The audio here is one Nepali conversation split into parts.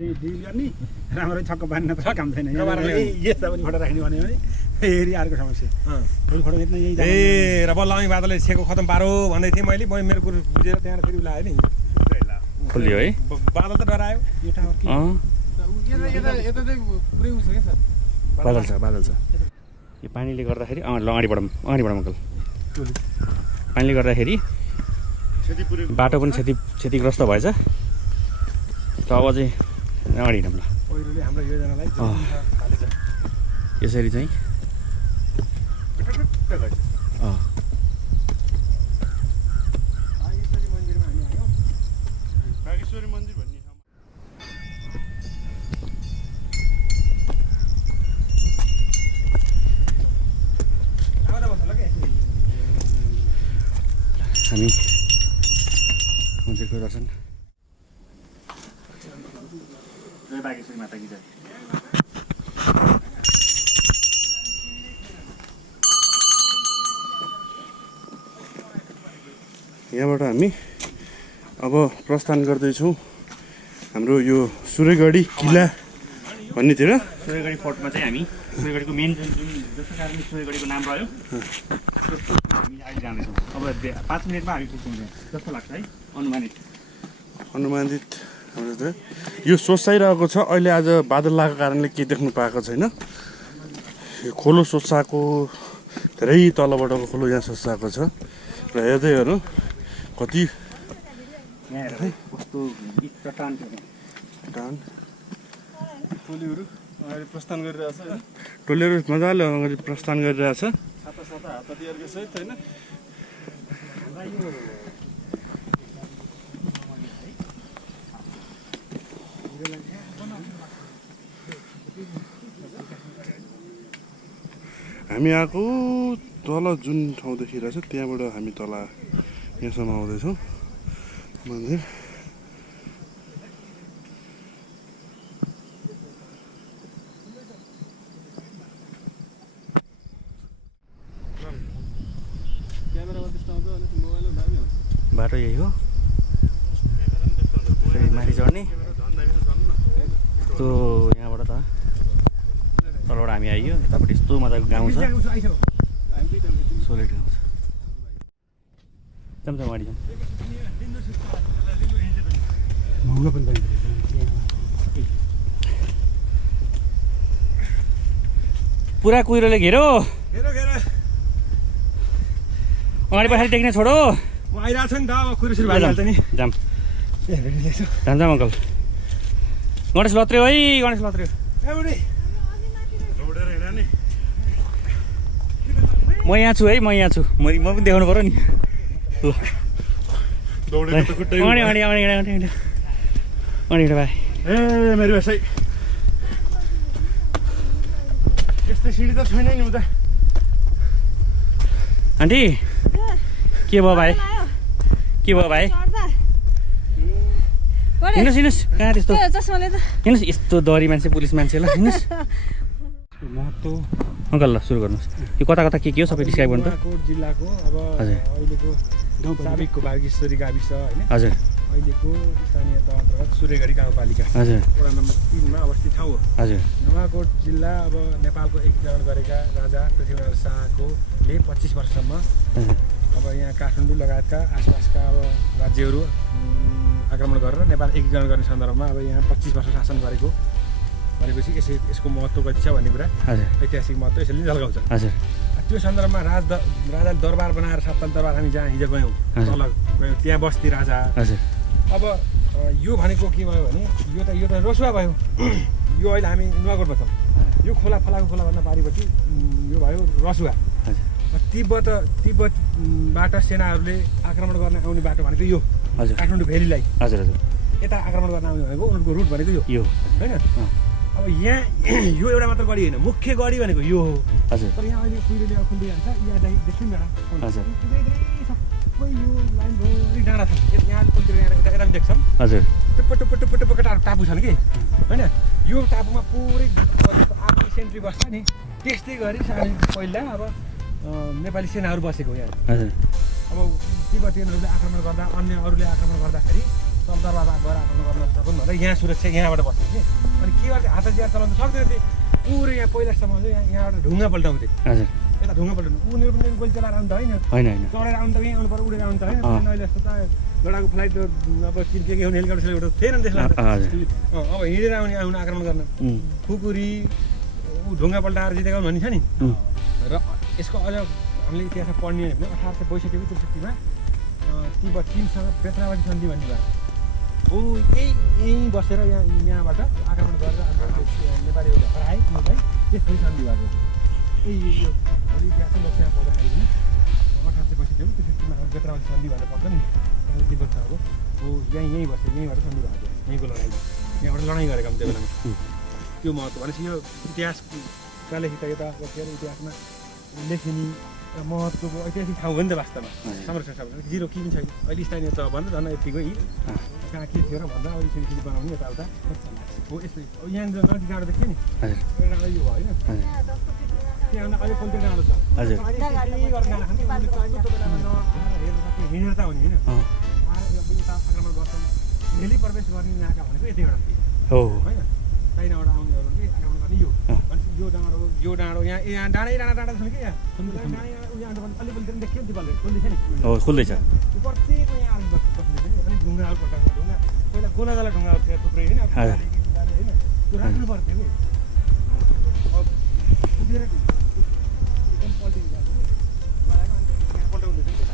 डिल गर्ने राम्ररी छक्क बाँध्न त काम छैन यस्ता पनि फोटो राख्ने भन्यो भने फेरि अर्को समस्या फोटो खिच्न यही ए र बल्ल अनि बादलले छेको खतम पारो भन्दै थिएँ मैले मेरो कुरो बुझेर त्यहाँ फेरि उलायो नि खोल्यो है बादल त डरायो बादल छ यो पानीले गर्दाखेरि अगाडि बढौँ अङ्कल पानीले गर्दाखेरि बाटो पनि क्षतिग्रस्त भएछ त अब चाहिँ अगाडि हिँडौँ ल पहिरोले हाम्रो योजनालाई यसरी चाहिँ बागेश्वरी मन्दिर भन्ने हामी मन्दिरको दर्शन बागेश्वरी माता की जय यहाँबाट हामी अब प्रस्थान गर्दैछौँ हाम्रो यो सुरेगढी किल्ला भन्ने थियो र सुरेगढी फोर्टमा चाहिँ हामी सुरेगढीको मेन जसको कारणले सुरेगढीको नाम रह्यो हामी अहिले जाँदैछौँ अब 5 मिनटमा हामी पुग्छौँ जस्तो लाग्छ है अनुमानित यो सोच्चाइरहेको छ अहिले आज बादल लागेको कारणले केही देख्नु पाएको छैन यो खोलो सोच्चाएको धेरै तलबाटको खोलो यहाँ सोच्चाएको छ र हेर्दै हेर्नु कति चट्टान प्रस्थान गरिरहेछ टोलीहरू मजाले अगाडि प्रस्थान गरिरहेछ हामी आएको तल जुन ठाउँ देखिरहेछ त्यहाँबाट हामी तल यहाँसम्म आउँदैछौँ मन्दिर बाटो यही हो माथि चढ्ने त्यो यहाँबाट त तलबाट हामी आइयो यतापट्टि यस्तो मजाको गाउँ छ सोलेट गाउँ छ जम्जा गाडी जाउँ पुरा कुहिरोले घेरो अगाडि पछाडि टेक्ने छोडो म आइरहेको छु नि त अब कुरो सुरु भइहाल्छ नि जाम अङ्कल गणेश लत्र्यो है गणेश लत्र्यो म यहाँ छु है म यहाँ छु म पनि देखाउनु पऱ्यो नि ल भाइ ए मेरो भाइ यस्तै सिडी त छैन नि उता आन्टी के भयो भाइ हिँड्नुहोस् कहाँ त्यस्तो हिँड्नुहोस् यस्तो डरी मान्छे पुलिस मान्छे ल हिँड्नुहोस् अङ्कल ल सुरु गर्नुहोस् यो कता के हो सबै डिस्क्राइब गर्नु त नुवाकोट जिल्लाको अब अहिलेको गाउँपालिकाको बागेश्वरी गाविस होइन हजुर अहिलेको स्थानीय तह अन्तर्गत सुरेगढी गाउँपालिका हजुर वडा नम्बर 3 मा अवस्थित ठाउँ हो हजुर नुवाकोट जिल्ला अब नेपालको एकीकरण गरेका राजा पृथ्वीनारायण शाहकोले 25 वर्षसम्म अब यहाँ काठमाडौँ लगायतका आसपासका अब राज्यहरू आक्रमण गरेर नेपाल एकीकरण गर्ने सन्दर्भमा अब यहाँ 25 वर्ष शासन गरेको भनेपछि यसको महत्त्व कति छ भन्ने कुरा ऐतिहासिक महत्त्व यसले झल्काउँछ हजुर त्यो सन्दर्भमा राजाले दरबार बनाएर सप्तन दरबार हामी जहाँ हिजो गयौँ तल गयौँ त्यहाँ बस्ती राजा अब यो भनेको के भयो भने यो त रसुवा भयो यो अहिले हामी नुवाकोटमा छौँ यो खोला फलाको खोला भन्न पारेपछि यो भयो रसुवा तिब्बतबाट सेनाहरूले आक्रमण गर्न आउने बाटो भनेको यो काठमाडौँ भ्यालीलाई यता आक्रमण गर्न आउने भनेको उनीहरूको रुट भनेको यो होइन अब यहाँ यो एउटा मात्र गढी होइन मुख्य गढी भनेको यो हो तर यहाँ अहिले कुहिरोले खुल्दै जान्छ यहाँ देख्छौँ सबै यो लाइनभरि डाँडा छ यहाँ यता देख्छौँ टुप्पो टापु छन् कि होइन यो टापुमा पुरै आर्मी सेन्ट्री बस्छ नि त्यस्तै गरी पहिला अब नेपाली सेनाहरू बसेको यहाँ अब तिब्बतीयहरूले आक्रमण गर्दा अन्य अरूले आक्रमण गर्दाखेरि चलदरबार गएर आक्रमण गर्न सकुन् भनेर यहाँ सुरक्षा यहाँबाट बस्यो कि अनि के गर्थ्यो हात हतियार चलाउन सक्दैन थिए पुरै यहाँ पहिलासम्म चाहिँ यहाँबाट ढुङ्गा पल्टाउँथे हजुर यता ढुङ्गा पल्टाउनु उनीहरू पनि गोली चलाएर आउनु त होइन होइन चढेर आउनु त यहीँ आउनु पर्यो उडेर आउनु त होइन अहिले जस्तो त लडाकु फ्लाइट अब के हुने हेलिकप्टर सेलिकप्टर थिएन त्यसलाई अब हिँडेर आउनु आक्रमण गर्न खुकुरी ढुङ्गा पल्टाएर जितेको भन्ने छ नि र यसको अझ हामीले इतिहासमा पढ्ने भने 1862-63 तिब्बत चीनसँग बेतनावादी सन्धि भन्ने भयो हो यहीँ बसेर यहाँबाट आक्रमण गरेर हाम्रो नेपालीहरू हराए उनीहरूलाई त्यसपछि सन्धि भएको यो भोलि इतिहासमा लोकसेवा पढ्दाखेरि 1862-63 बेतनावादी सन्धि भनेर पर्छ नि तिब्बतसँगको हो यहीँ बसेर यहीँबाट सन्धि भएको यहीँको लडाइँ यहाँबाट लडाइँ गरेका त्यो बेलामा त्यो महत्त्व भनेपछि यो इतिहासका लेखित यता इतिहासमा लेखिने महत्त्वको ऐतिहासिक ठाउँ हो नि त वास्तवमा संरक्षण सभा जिरो के पनि छैन अहिले स्थानीय तह भन्दा झन् यतिकै कहाँ के थियो र भन्दा अहिले सिलिसिली बनाउने यताउता हो यस्तै यहाँ नदी डाँडो देख्यो नि डाँडो यो भयो होइन त्यहाँभन्दा अहिले कन्ट्री डाँडो छ हिँडेर त हुने होइन आक्रमण गर्छन् डेली प्रवेश गर्ने नाका भनेको यतिवटा हो होइन चाइनाबाट आउनेहरू आक्रमण गर्ने यो डाँडो यहाँ डाँडै डाँडा छन् कि यहाँ अलिअलि देखियो नि त्यो खोल्दैछ नि हो खुल्दैछ प्रत्येक यहाँ आएर बस्दैछ नि अनि ढुङ्गाहरू पटाउने ढुङ्गा पहिला गोलागाला ढुङ्गाहरू थियो थुप्रै होइन होइन त्यो राख्नु पर्थ्यो कि अब उभिएर एकदम पल्टिन्छ पल्टाउँदैछ नि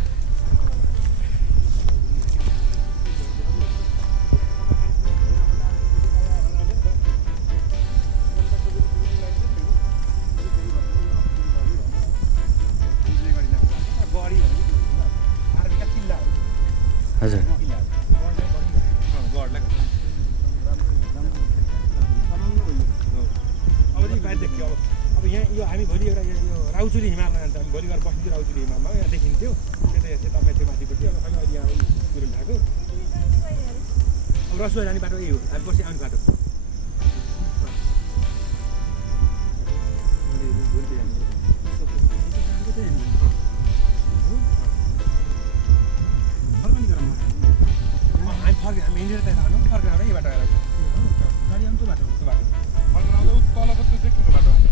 हजुर अब यहाँ यो हामी भोलि एउटा यो राउचुली हिमालमा जान्छ अनि भोलि गएर बस्नु राउचुली हिमालमा यहाँ देखिन्थ्यो त्यता तपाईँ त्यो माथिपट्टि अब अहिले अहिले यहाँ कुरो ल्याएको अब रसुवा जाने बाटो यही हो हामी बसी आउने बाटो हामी हिँडेर त्यहाँ आउनु फर्केर आएर यही बाटो आएर गाडी आउनु त्यो बाटो फर्केर आउँदा तलको त्यो देखिएको बाटो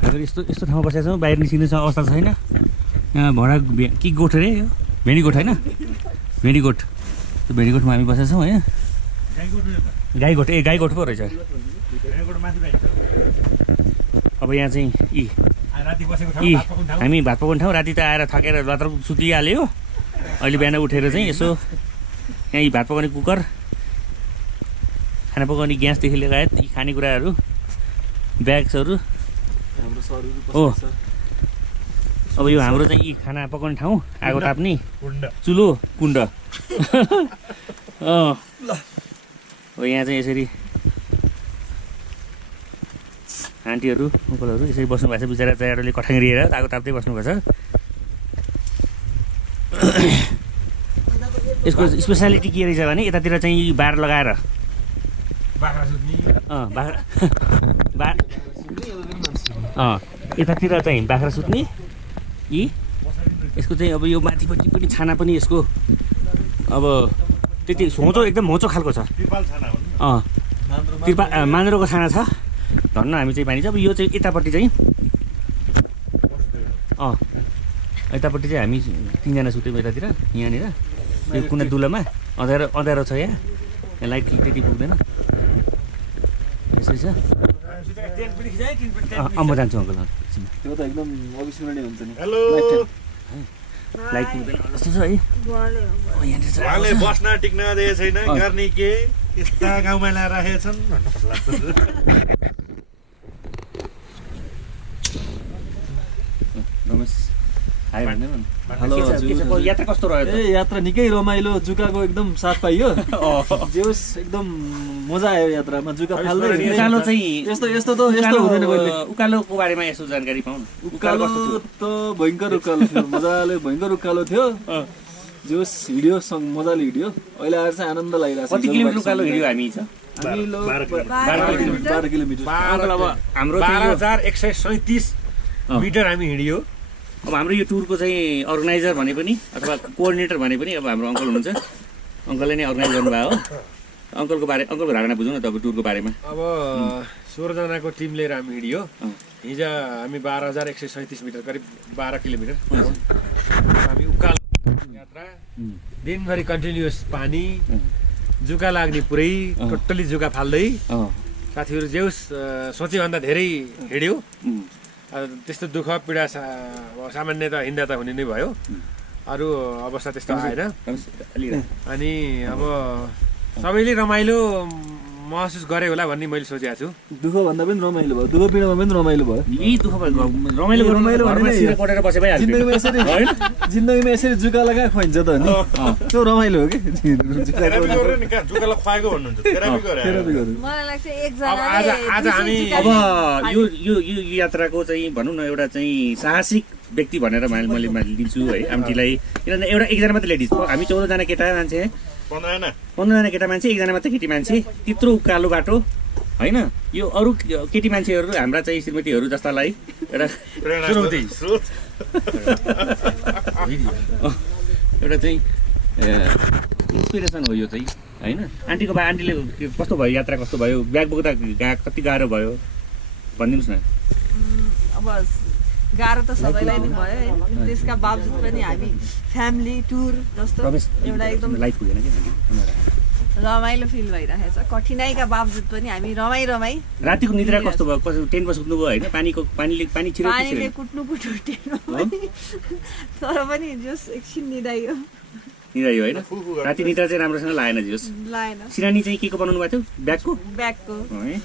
हामीहरू यस्तो यस्तो ठाउँमा बसेका छौँ, बाहिर निस्किने अवस्था छैन। यहाँ भडा के गोठ अरे यो भेडीगोठ होइन, भेडीगोठ। त्यो भेडीगोठमा हामी बसेका छौँ होइन। गाईगोठ गाईगोठ पो रहेछ। अब यहाँ चाहिँ यी हामी भात पकाउने ठाउँ। राति त आएर थकेर लत्र सुतिहाल्यो। अहिले बिहान उठेर चाहिँ यसो यहाँ यी भात पकाउने कुकर, खाना पकाउने ग्यासदेखि लगायत यी खानेकुराहरू, ब्याग्सहरू हो। अब यो हाम्रो चाहिँ यी खाना पकाउने ठाउँ, आगो ताप्ने चुलो, कुण्ड। हो यहाँ चाहिँ यसरी आन्टीहरू अङ्कलहरू यसरी बस्नुभएको छ। बिचरा चारले कठाङ रिएर आगो ताप्दै बस्नुभएको छ। यसको स्पेसालिटी के रहेछ भने यतातिर चाहिँ बार लगाएर बाख्रा सुत्ने यतातिर चाहिँ बाख्रा सुत्ने। यी यसको चाहिँ अब यो माथिपट्टि पनि छाना पनि यसको अब त्यति होचो, एकदम होचो खालको छ। मान्द्रोको छाना छ धन्न। हामी चाहिँ पानी छ। अब यो चाहिँ यतापट्टि चाहिँ यतापट्टि चाहिँ हामी 3 जना सुत्यौँ यतातिर। यहाँनिर यो कुना दुलामा अँध्यारो छ। यहाँ लाइट त्यति पुग्दैन। यसै छ। म जान्छु अङ्कल। त्यो त एकदम अविस्मरणीय हुन्छ नि। हेलो लाइट पुग्दैन जस्तो छ है। उहाँले बस्न टिक्न दिएको छैन, गर्ने के यस्ता गाउँमा ल्याएर राखेका छन् भन्नु लाग्छ। यात्रा कस्तो रह्यो? यात्रा निकै रमाइलो, जुकाको एकदम साथ पाइयो। जे होस् एकदम मजा आयो यात्रामा। जुका फाल्दै उकालो चाहिँ यस्तो यस्तो त यस्तो हुँदैन कहिले। उकालोको बारेमा यसो जानकारी पाउनु। उकालो त भयङ्कर उकालो थियो, मजाले भयङ्कर उकालो थियो। जे होस् हिँड्यो मजाले हिँड्यो। अहिले आएर चाहिँ आनन्द लागिरहेको छ। कति किलोमिटर उकालो हिँड्यो हामी? 12 किलोमिटर। अब हाम्रो 12,137 मिटर हामी हिँडियो। अब हाम्रो यो टुरको चाहिँ अर्गनाइजर भने पनि अथवा कोअर्डिनेटर भने पनि अब हाम्रो अङ्कल हुनुहुन्छ। अङ्कलले नै अर्गनाइज गर्नुभयो हो। अङ्कलको धारणा बुझौँ न त अब टुरको बारेमा। अब 16 जनाको टिम लिएर हामी हिँडियो। हिजो हामी 12,137 मिटर, करिब 12 किलोमिटर हामी उकालो यात्रा। दिनभरि कन्टिन्युस पानी, जुका लाग्ने पुरै टोटल्ली जुका फाल्दै। साथीहरू जे होस् सोचेभन्दा धेरै हिँड्यो। त्यस्तो दुःख पीडा सामान्य त हिँड्दा त हुने नै भयो। अरू अवस्था त्यस्तो आएन। अनि अब सबैले रमाइलो महसुस गरे होला भन्ने मैले सोचेको छु। दुःख भन्दा पनि रमाइलो भयो, दुःख पीडामा पनि रमाइलो भयो। यही दुःख रमाइलो पढेर बसे भइहाल्छ। जिन्दगीमा यसरी जुका लगाए खुवाइन्छ त नि, त्यो रमाइलो हो कि। जुकालाई खुवाएको भन्नुहुन्छ, मलाई लाग्छ आज हामी अब यो यात्राको चाहिँ भनौँ न एउटा चाहिँ साहसिक व्यक्ति भनेर मैले लिन्छु है आन्टीलाई। किनभने एकजना मात्रै लेडिज, हामी 14 जना केटा मान्छे, 15 जना केटा मान्छे, 1 जना मात्रै केटी मान्छे। त्यत्रो उकालो बाटो होइन। यो अरू केटी मान्छेहरू हाम्रा चाहिँ श्रीमतीहरू जस्तालाई एउटा एउटा चाहिँ इन्सपिरेसन हो यो चाहिँ होइन। आन्टीले कस्तो भयो यात्रा, कस्तो भयो, ब्याग बोक्दा कति गाह्रो भयो भनिदिनुहोस् न। अब गाह्रो त सबैलाई नै भयो है। त्यसका बावजुद पनि हामी फ्यामिली टुर जस्तो एउटा एकदम रमाइलो फिल भइरहेको छ। कठिनाइका बावजुद पनि हामी रमाइ रातिको निद्रा कस्तो भयो? टेन्टमा सुत्नु भयो होइन? पानी छिर्यो, पानीले कुट्नु टेन्टमा, तर पनि जोस एकछिन निदाइयो होइन। राति निद्रा चाहिँ राम्रोसँग लाएन जोस लाएन। सिरानी चाहिँ के को बनाउनु भएको थियो? ब्यागको है।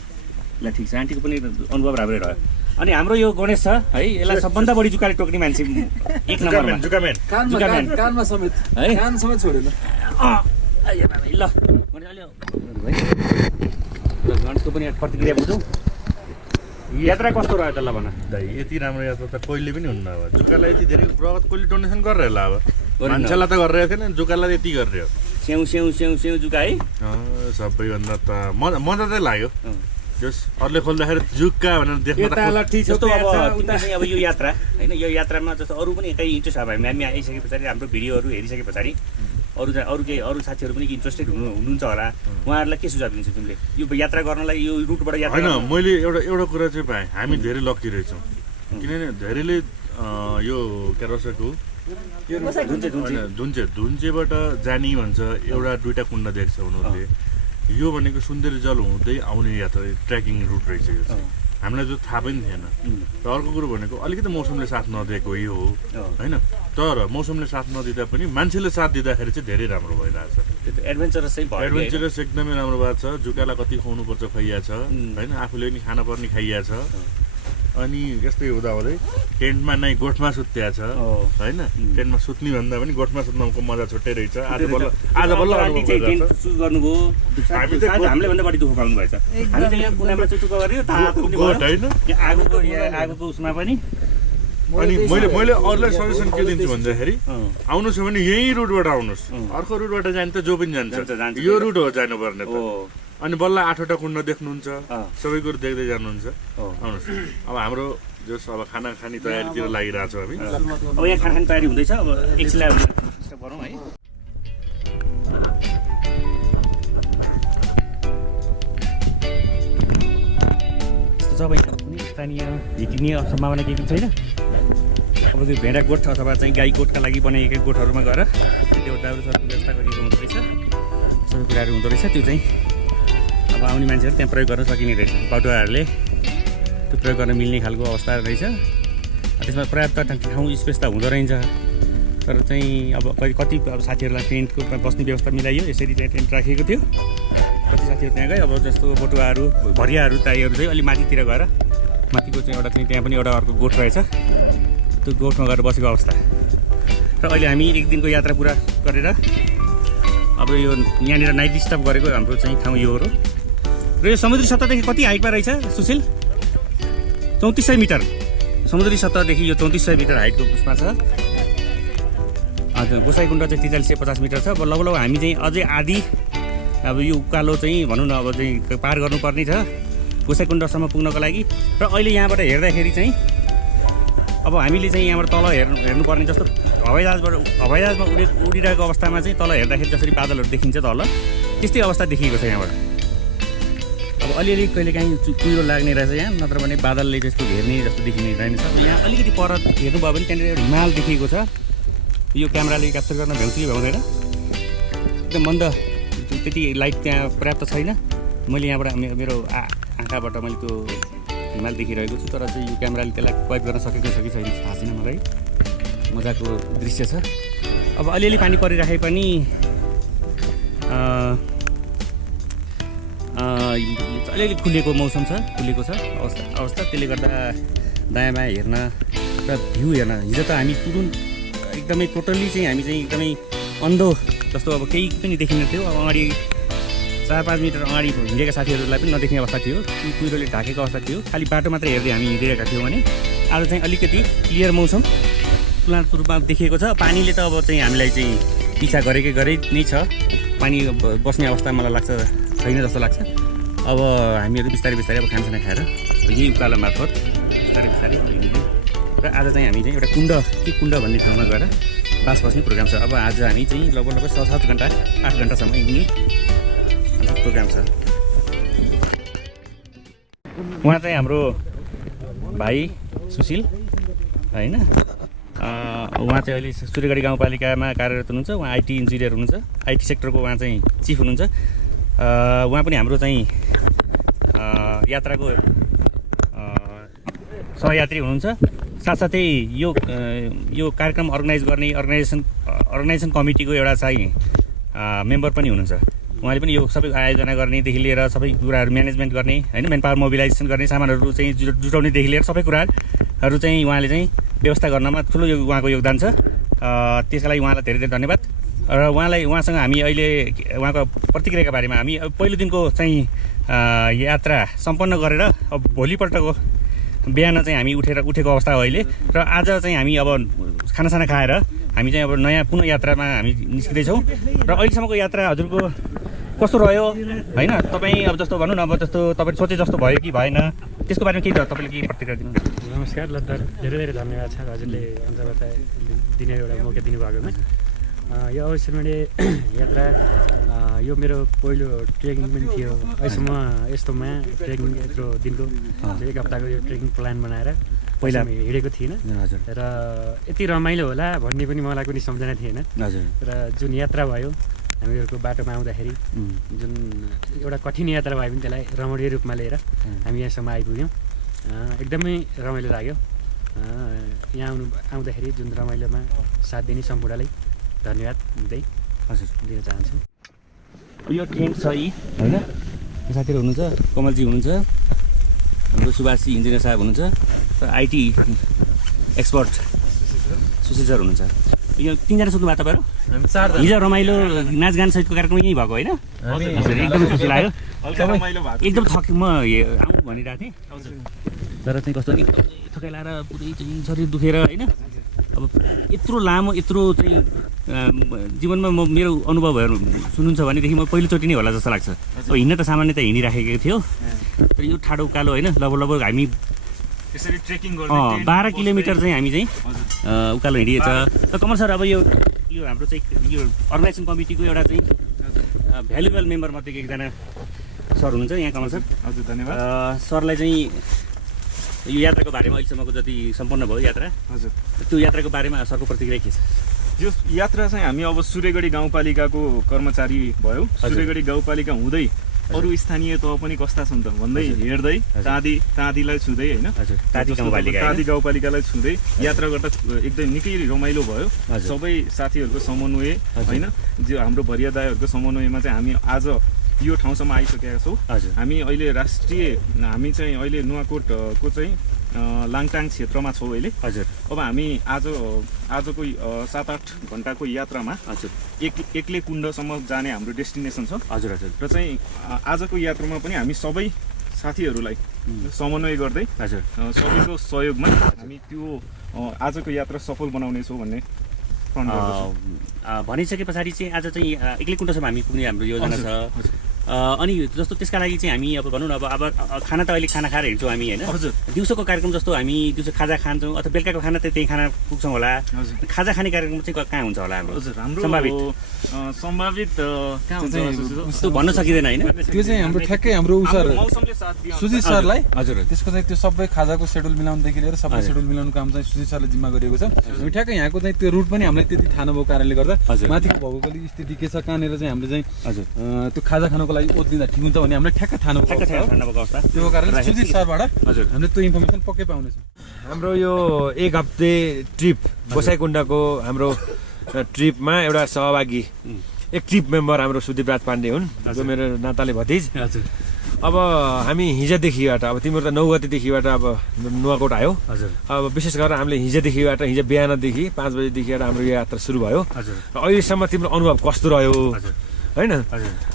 ल ठिक छ, आन्टीको पनि अनुभव राम्रै रह्यो। अनि हाम्रो यो गणेश छ है, यसलाई सबभन्दा बढी जुकाले टोक्ने मान्छे 1 नम्बरमा। कानमा समेत है, कान समेत छोडेन। ल गणेशको पनि प्रतिक्रिया बुझौँ। यात्रा कस्तो रह्यो त ल भन। यति राम्रो यात्रा त कहिले पनि हुन्न। अब जुकालाई यति धेरै रगत कसले डोनेसन गरेर होला। अब मान्छेलाई त गरिरहेको थिएन, जुकालाई यति गरिरह्यो। स्याउ जुका है। सबैभन्दा त मजा चाहिँ लाग्यो। जस अरूले खोल्दाखेरि जुका भनेर देख्न जस्तो अब यो यात्रा होइन, यो यात्रामा जस्तो अरू पनि कहीँ इन्ट्रेस्ट अब हामी आइसके पछाडि हाम्रो भिडियोहरू हेरिसके पछाडि अरू साथीहरू पनि इन्ट्रेस्टेड हुनुहुन्छ होला, उहाँहरूलाई के सुझाव दिन्छ तिमीले यो यात्रा गर्नलाई, यो रुटबाट यात्रा होइन? मैले एउटा कुरा चाहिँ पाएँ, हामी धेरै लकी रहेछौँ, किनभने धेरैले यो केरसको धुन्चेबाट जाने भन्छ, एउटा दुईवटा कुण्ड देख्छ उनीहरूले। यो भनेको सुन्दरी जल हुँदै आउने यात्रा ट्रेकिङ रुट रहेछ यो चाहिँ, हामीलाई जो थाहा पनि थिएन। र अर्को कुरो भनेको अलिकति मौसमले साथ नदिएको यो हो होइन, तर मौसमले साथ नदिँदा पनि मान्छेले साथ दिँदाखेरि चाहिँ धेरै राम्रो भइरहेछ। एडभेन्चरस एकदमै राम्रो भएको छ। जुकालाई कति खुवाउनुपर्छ खुवाइया छ होइन, आफूले पनि खान पर्ने खाइया छ। अनि यस्तै हुँदाहुँदै टेन्टमा नै गोठमा सुत्या छ होइन, टेन्टमा सुत्ने भन्दा पनि गोठमा सुत्नुको मजा छुट्टै रहेछ। आज बल्ल चुज गर्नुभयो, हामीले भन्दा बढी दुःख पाउनु भएछ। हामी चाहिँ यहाँ कुनामा चुचुक गऱ्यो, गोठ होइन आगोको उसमा पनि। अनि मैले अरूलाई सजेसन के दिन्छु भन्दाखेरि आउनुहोस् भने यही रुटबाट आउनुहोस्, अर्को रुटबाट जाने त जो पनि जान्छ, यो रुट हो जानुपर्ने त। अनि बल्ल 8वटा कुण्ड देख्नुहुन्छ, सबै कुरो देख्दै जानुहुन्छ। आउनुहोस्। अब हाम्रो जस अब खाना खाने तयारीतिर लागिरहेको छौँ हामी। अब यहाँ खाना खाने तयारी हुँदैछ, अब एकछिनलाई गरौँ है। जब कुनै स्थानीय भेटिने सम्भावना केही पनि छैन। अब त्यो भेडा गोठ अथवा चाहिँ गाई गोठका लागि बनाइएका गोठहरूमा गएर देउताहरू सबको व्यवस्था गरिएको हुँदो रहेछ, सबै कुराहरू हुँदो रहेछ। त्यो चाहिँ अब आउने मान्छेहरू त्यहाँ प्रयोग गर्न सकिने रहेछ, बाटोहरूले त्यो प्रयोग गर्न मिल्ने खालको अवस्था रहेछ। त्यसमा पर्याप्त ठाउँ स्पेस त हुँदो रहेछ, तर चाहिँ अब कति अब साथीहरूलाई टेन्टको बस्ने व्यवस्था मिलाइयो, यसरी चाहिँ टेन्ट राखिएको थियो। कति साथीहरू त्यहाँ गयो, अब जस्तो बटुवाहरू भरियाहरू ताईहरू चाहिँ अलिक माथितिर गएर, माथिको चाहिँ एउटा चाहिँ त्यहाँ पनि एउटा अर्को गोठ रहेछ, त्यो गोठमा गएर बसेको अवस्था। र अहिले हामी एक दिनको यात्रा पुरा गरेर अब यो यहाँनिर नाइट स्टप गरेको हाम्रो चाहिँ ठाउँ यो हो। र यो समुद्री सतहदेखि कति हाइटमा रहेछ सुशील? 3400 मिटर समुद्री सतहदेखि यो 3400 मिटर हाइटको उसमा छ। हजुर, गोसाइकुण्ड चाहिँ 4350 मिटर छ। लगभग हामी चाहिँ अझै आधी अब यो उकालो चाहिँ भनौँ न अब चाहिँ पार गर्नुपर्ने छ गोसाइकुण्डसम्म पुग्नको लागि। र अहिले यहाँबाट हेर्दाखेरि चाहिँ अब हामीले चाहिँ यहाँबाट तल हेर्नुपर्ने जस्तो हवाईजहाजमा उडिरहेको अवस्थामा चाहिँ तल हेर्दाखेरि जसरी बादलहरू देखिन्छ तल, त्यस्तै अवस्था देखिएको छ यहाँबाट। अब अलिअलि कहिलेकाहीँ कुहिरो लाग्ने रहेछ यहाँ, नत्र भने बादलले जस्तो घेर्ने जस्तो देखिने रहेछ। यहाँ अलिकति पर हेर्नुभयो भने त्यहाँनिर हिमाल देखिएको छ। यो क्यामेराले क्याप्चर गर्न भ्याउँछ कि भ्याउँदैन, एकदम मन्द, त्यति लाइट त्यहाँ पर्याप्त छैन। मैले यहाँबाट मेरो आँखाबाट मैले त्यो हिमाल देखिरहेको छु, तर चाहिँ यो क्यामेराले त्यसलाई कैद गर्न सकेको छ कि छैन थाहा छैन मलाई। मजाको दृश्य छ। अब अलिअलि पानी परिराखे पनि अलिअलि खुलेको मौसम छ, खुलेको छ अवस्था। त्यसले गर्दा दायाँ बायाँ हेर्न र भ्यू हेर्न, हिजो त हामी तुरुन्त एकदमै टोटल्ली चाहिँ हामी चाहिँ एकदमै अन्धो जस्तो अब केही पनि देखिने थियो। अब अगाडि 4-5 मिटर अगाडि हिँडेका साथीहरूलाई पनि नदेख्ने अवस्था थियो, कुहिरोले ढाकेको अवस्था थियो। खालि बाटो मात्रै हेर्दै हामी हिँडिरहेका थियौँ भने आज चाहिँ अलिकति क्लियर मौसम तुलनात्मक रूपमा देखिएको छ। पानीले त अब चाहिँ हामीलाई चाहिँ पिछा गरेकै नै छ। पानी बस्ने अवस्था मलाई लाग्छ छैन जस्तो लाग्छ। अब हामीहरू बिस्तारै अब खानासाना खाएर यही उकालो मार्फत बिस्तारै हिँड्दै र आज चाहिँ हामी चाहिँ एउटा कुण्ड भन्ने ठाउँमा गएर बास बस्ने प्रोग्राम छ। अब आज हामी चाहिँ लगभग 6-7 घन्टा 8 घन्टासम्म हिँड्ने प्रोग्राम छ। उहाँ चाहिँ हाम्रो भाइ सुशील होइन, उहाँ चाहिँ अहिले सूर्यगढी गाउँपालिकामा कार्यरत हुनुहुन्छ। उहाँ आइटी इन्जिनियर हुनुहुन्छ, आइटी सेक्टरको उहाँ चाहिँ चिफ हुनुहुन्छ। उहाँ पनि हाम्रो चाहिँ यात्राको सहयात्री हुनुहुन्छ। साथसाथै यो कार्यक्रम अर्गनाइज गर्ने अर्गनाइजेसन कमिटीको एउटा चाहिँ मेम्बर पनि हुनुहुन्छ। उहाँले पनि यो सबै आयोजना गर्नेदेखि लिएर सबै कुराहरू म्यानेजमेन्ट गर्ने होइन, मेन पावर मोबिलाइजेसन गर्ने, सामानहरू चाहिँ जुटाउनेदेखि लिएर सबै कुराहरू चाहिँ उहाँले चाहिँ व्यवस्था गर्नमा ठुलो उहाँको योगदान छ। त्यसका लागि उहाँलाई धेरै धेरै धन्यवाद। र उहाँसँग हामी अहिले उहाँको प्रतिक्रियाका बारेमा हामी पहिलो दिनको चाहिँ यात्रा सम्पन्न गरेर अब भोलिपल्टको बिहान चाहिँ हामी उठेको अवस्था हो अहिले। र आज चाहिँ हामी अब खानासाना खाएर हामी चाहिँ अब नयाँ पुनः यात्रामा हामी निस्किँदैछौँ। र अहिलेसम्मको यात्रा हजुरको कस्तो रह्यो होइन? तपाईँ अब जस्तो भनौँ न, अब जस्तो तपाईँले सोचे जस्तो भयो कि भएन, त्यसको बारेमा केही तपाईँले केही प्रतिक्रिया दिनु? नमस्कार लद्दार, धेरै धेरै धन्यवाद छ हजुरले अन्तर्वार्ता दिने एउटा मौका दिनुभएकोमा। यो अविस्मरणीय यात्रा यो मेरो पहिलो ट्रेकिङ पनि थियो। अहिलेसम्म यस्तोमा ट्रेकिङ यत्रो दिनको 1 हप्ताको यो ट्रेकिङ प्लान बनाएर पहिला हामी हिँडेको थिइनँ र यति रमाइलो होला भन्ने पनि मलाई पनि सम्झना थिएन। र जुन यात्रा भयो हामीहरूको बाटोमा आउँदाखेरि जुन एउटा कठिन यात्रा भए पनि त्यसलाई रमणीय रूपमा लिएर हामी यहाँसम्म आइपुग्यौँ। एकदमै रमाइलो लाग्यो। यहाँ आउँदाखेरि जुन रमाइलोमा साथ दिने सम्पूर्णलाई धन्यवाद दिँदै दिन चाहन्छु। यो टेन्ट छ यी होइन, साथीहरू हुनुहुन्छ, कमलजी हुनुहुन्छ, हाम्रो सुभाषजी इन्जिनियर साहब हुनुहुन्छ र आइटी एक्सपर्ट सुशील सर हुनुहुन्छ। यो 3 जना सुत्नु भएको तपाईँहरू? हिजो रमाइलो नाचगान सहितको कार्यक्रम यहीँ भएको होइन? एकदमै खुसी लाग्यो। एकदम थक म आउँ भनिरहेको थिएँ तर चाहिँ कस्तो नि थकाइ लाएर पुरै चाहिँ शरीर दुखेर होइन। अब यत्रो लामो यत्रो चाहिँ जीवनमा म मेरो अनुभवहरू सुन्नुहुन्छ भनेदेखि म पहिलोचोटि नै होला जस्तो लाग्छ। अब हिँड्न त सामान्यतः हिँडिराखेको थियो तर यो ठाडो उकालो होइन लगभग हामी 12 किलोमिटर चाहिँ हामी चाहिँ उकालो हिँडिएछ। र कमल सर अब यो हाम्रो चाहिँ यो अर्गनाइजेसन कमिटीको एउटा चाहिँ भ्यालुएबल मेम्बर मध्येको एकजना सर हुनुहुन्छ यहाँ कमल सर। हजुर धन्यवाद। सरलाई चाहिँ यो यात्राको बारेमा अहिलेसम्मको जति सम्पन्न भयो यात्रा, हजुर त्यो यात्राको बारेमा सरको प्रतिक्रिया के छ? यो यात्रा चाहिँ हामी अब सूर्यगढी गाउँपालिकाको कर्मचारी भयो, सूर्यगढी गाउँपालिका हुँदै अरू स्थानीय तह पनि कस्ता छन् त भन्दै हेर्दै तादीलाई छुँदै होइन, तादी गाउँपालिकालाई छुँदै यात्रा गर्दा एकदम निकै रमाइलो भयो। सबै साथीहरूको समन्वय होइन, जो हाम्रो भरिया दाइहरूको समन्वयमा चाहिँ हामी आज यो ठाउँसम्म आइसकेका छौँ। हामी अहिले हामी चाहिँ अहिले नुवाकोटको चाहिँ लाङटाङ क्षेत्रमा छौँ अहिले। अब हामी आजको 7-8 घन्टाको यात्रामा एक्ले कुण्डसम्म जाने हाम्रो डेस्टिनेसन छ। र चाहिँ आजको यात्रामा पनि हामी सबै साथीहरूलाई समन्वय गर्दै सबैको सहयोगमा हामी त्यो आजको यात्रा सफल बनाउनेछौँ भन्ने भनिसके पछाडि चाहिँ आज चाहिँ एक्लै कुण्डसम्म हामी पुग्ने हाम्रो योजना छ। अनि जस्तो त्यसका लागि चाहिँ हामी अब भनौँ न अब खाना त अहिले खाना खाएर हिँड्छौँ हामी होइन। दिउँसोको कार्यक्रम जस्तो हामी दिउँसो खाजा खान्छौँ अथवा बेलुकाको खाना त त्यही खाना पुग्छौँ होला। खाजा खाने कार्यक्रम चाहिँ कहाँ हुन्छ होला हाम्रो? सम्भावित त्यो भन्न सकिँदैन होइन। त्यो चाहिँ हाम्रो ठ्याक्कै हाम्रो सुजित सरलाई हजुर त्यसको चाहिँ त्यो सबै खाजाको सेड्युल मिलाउनुदेखि लिएर सबै सेड्युल मिलाउनु काम चाहिँ सुजित सरले जिम्मा गरिएको छ। हामी ठ्याक्कै यहाँको चाहिँ त्यो रुट पनि हामीलाई त्यति थाहा नभएको कारणले गर्दा माथिको भौगोलिक स्थिति के छ कहाँनिर चाहिँ हामीले चाहिँ त्यो खाजा खानको लागि ओत्लिँदा ठिक हुन्छ भन्ने हामीलाई ठ्याक्कै थाहा नभएको अवस्था। त्यो कारणले सुजित सरबाट हामीले त्यो इन्फर्मेसन पक्कै पाउनेछौँ। हाम्रो यो 1 हप्ते ट्रिप गोसाइकुण्डको हाम्रो ट्रिपमा एउटा सहभागी एक्टिभ मेम्बर हाम्रो सुदीप राज पाण्डे हुन्, जो मेरो नाताले भतिज। अब हामी हिजोदेखिबाट अब तिम्रो त 9 गतेदेखिबाट अब नुवाकोट आयो। अब विशेष गरेर हामीले हिजोदेखिबाट हिजो बिहानदेखि 5 बजेदेखिबाट हाम्रो यो यात्रा सुरु भयो। र अहिलेसम्म तिम्रो अनुभव कस्तो रह्यो होइन?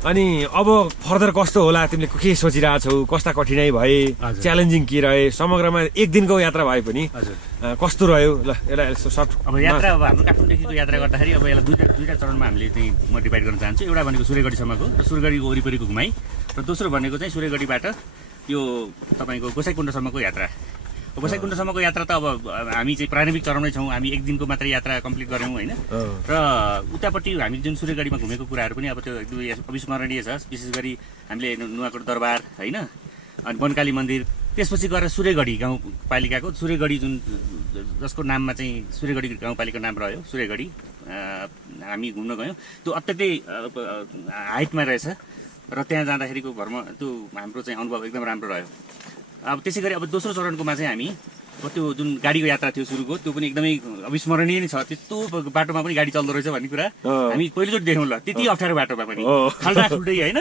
अनि अब फर्दर कस्तो होला, तिमीले के सोचिरहेछौ, कस्ता कठिनाइ भए, च्यालेन्जिङ के रहे, समग्रमा 1 दिनको यात्रा भए पनि कस्तो रह्यो? ल यसलाई सर्ट अब यात्रा अब हाम्रो काठमाडौँदेखिको यात्रा गर्दाखेरि अब यसलाई दुईटा चरणमा हामीले चाहिँ म डिभाइड गर्न चाहन्छु। एउटा भनेको सूर्यगढीसम्मको र सूर्यगढीको वरिपरिको घुमाइ, र दोस्रो भनेको चाहिँ सूर्यगढीबाट यो तपाईँको गोसाइकुण्डसम्मको यात्रा। गोसाइकुण्डसम्मको यात्रा त अब हामी चाहिँ प्रारम्भिक चरणमै छौँ। हामी 1 दिनको मात्रै यात्रा कम्प्लिट गऱ्यौँ होइन। र उतापट्टि हामी जुन सूर्यगढीमा घुमेको कुराहरू पनि अब त्यो एकदमै अविस्मरणीय छ। विशेष गरी हामीले नुवाकोट दरबार होइन, अनि वनकाली मन्दिर, त्यसपछि गएर सूर्यगढी गाउँपालिकाको सूर्यगढी जुन जसको नाममा चाहिँ सूर्यगढी गाउँपालिकाको नाम रह्यो सूर्यगढी, हामी घुम्न गयौँ। त्यो अत्यन्तै हाइटमा रहेछ र त्यहाँ जाँदाखेरिको भरमा त्यो हाम्रो चाहिँ अनुभव एकदम राम्रो रह्यो। अब त्यसै गरी अब दोस्रो चरणकोमा चाहिँ हामी त्यो जुन गाडीको यात्रा थियो सुरुको, त्यो पनि एकदमै अविस्मरणीय नै छ। त्यस्तो बाटोमा पनि गाडी चल्दो रहेछ भन्ने कुरा हामी पहिलोचोटि देख्यौँ। ल त्यति अप्ठ्यारो बाटोमा पनि खाल्डा खुल्दै होइन,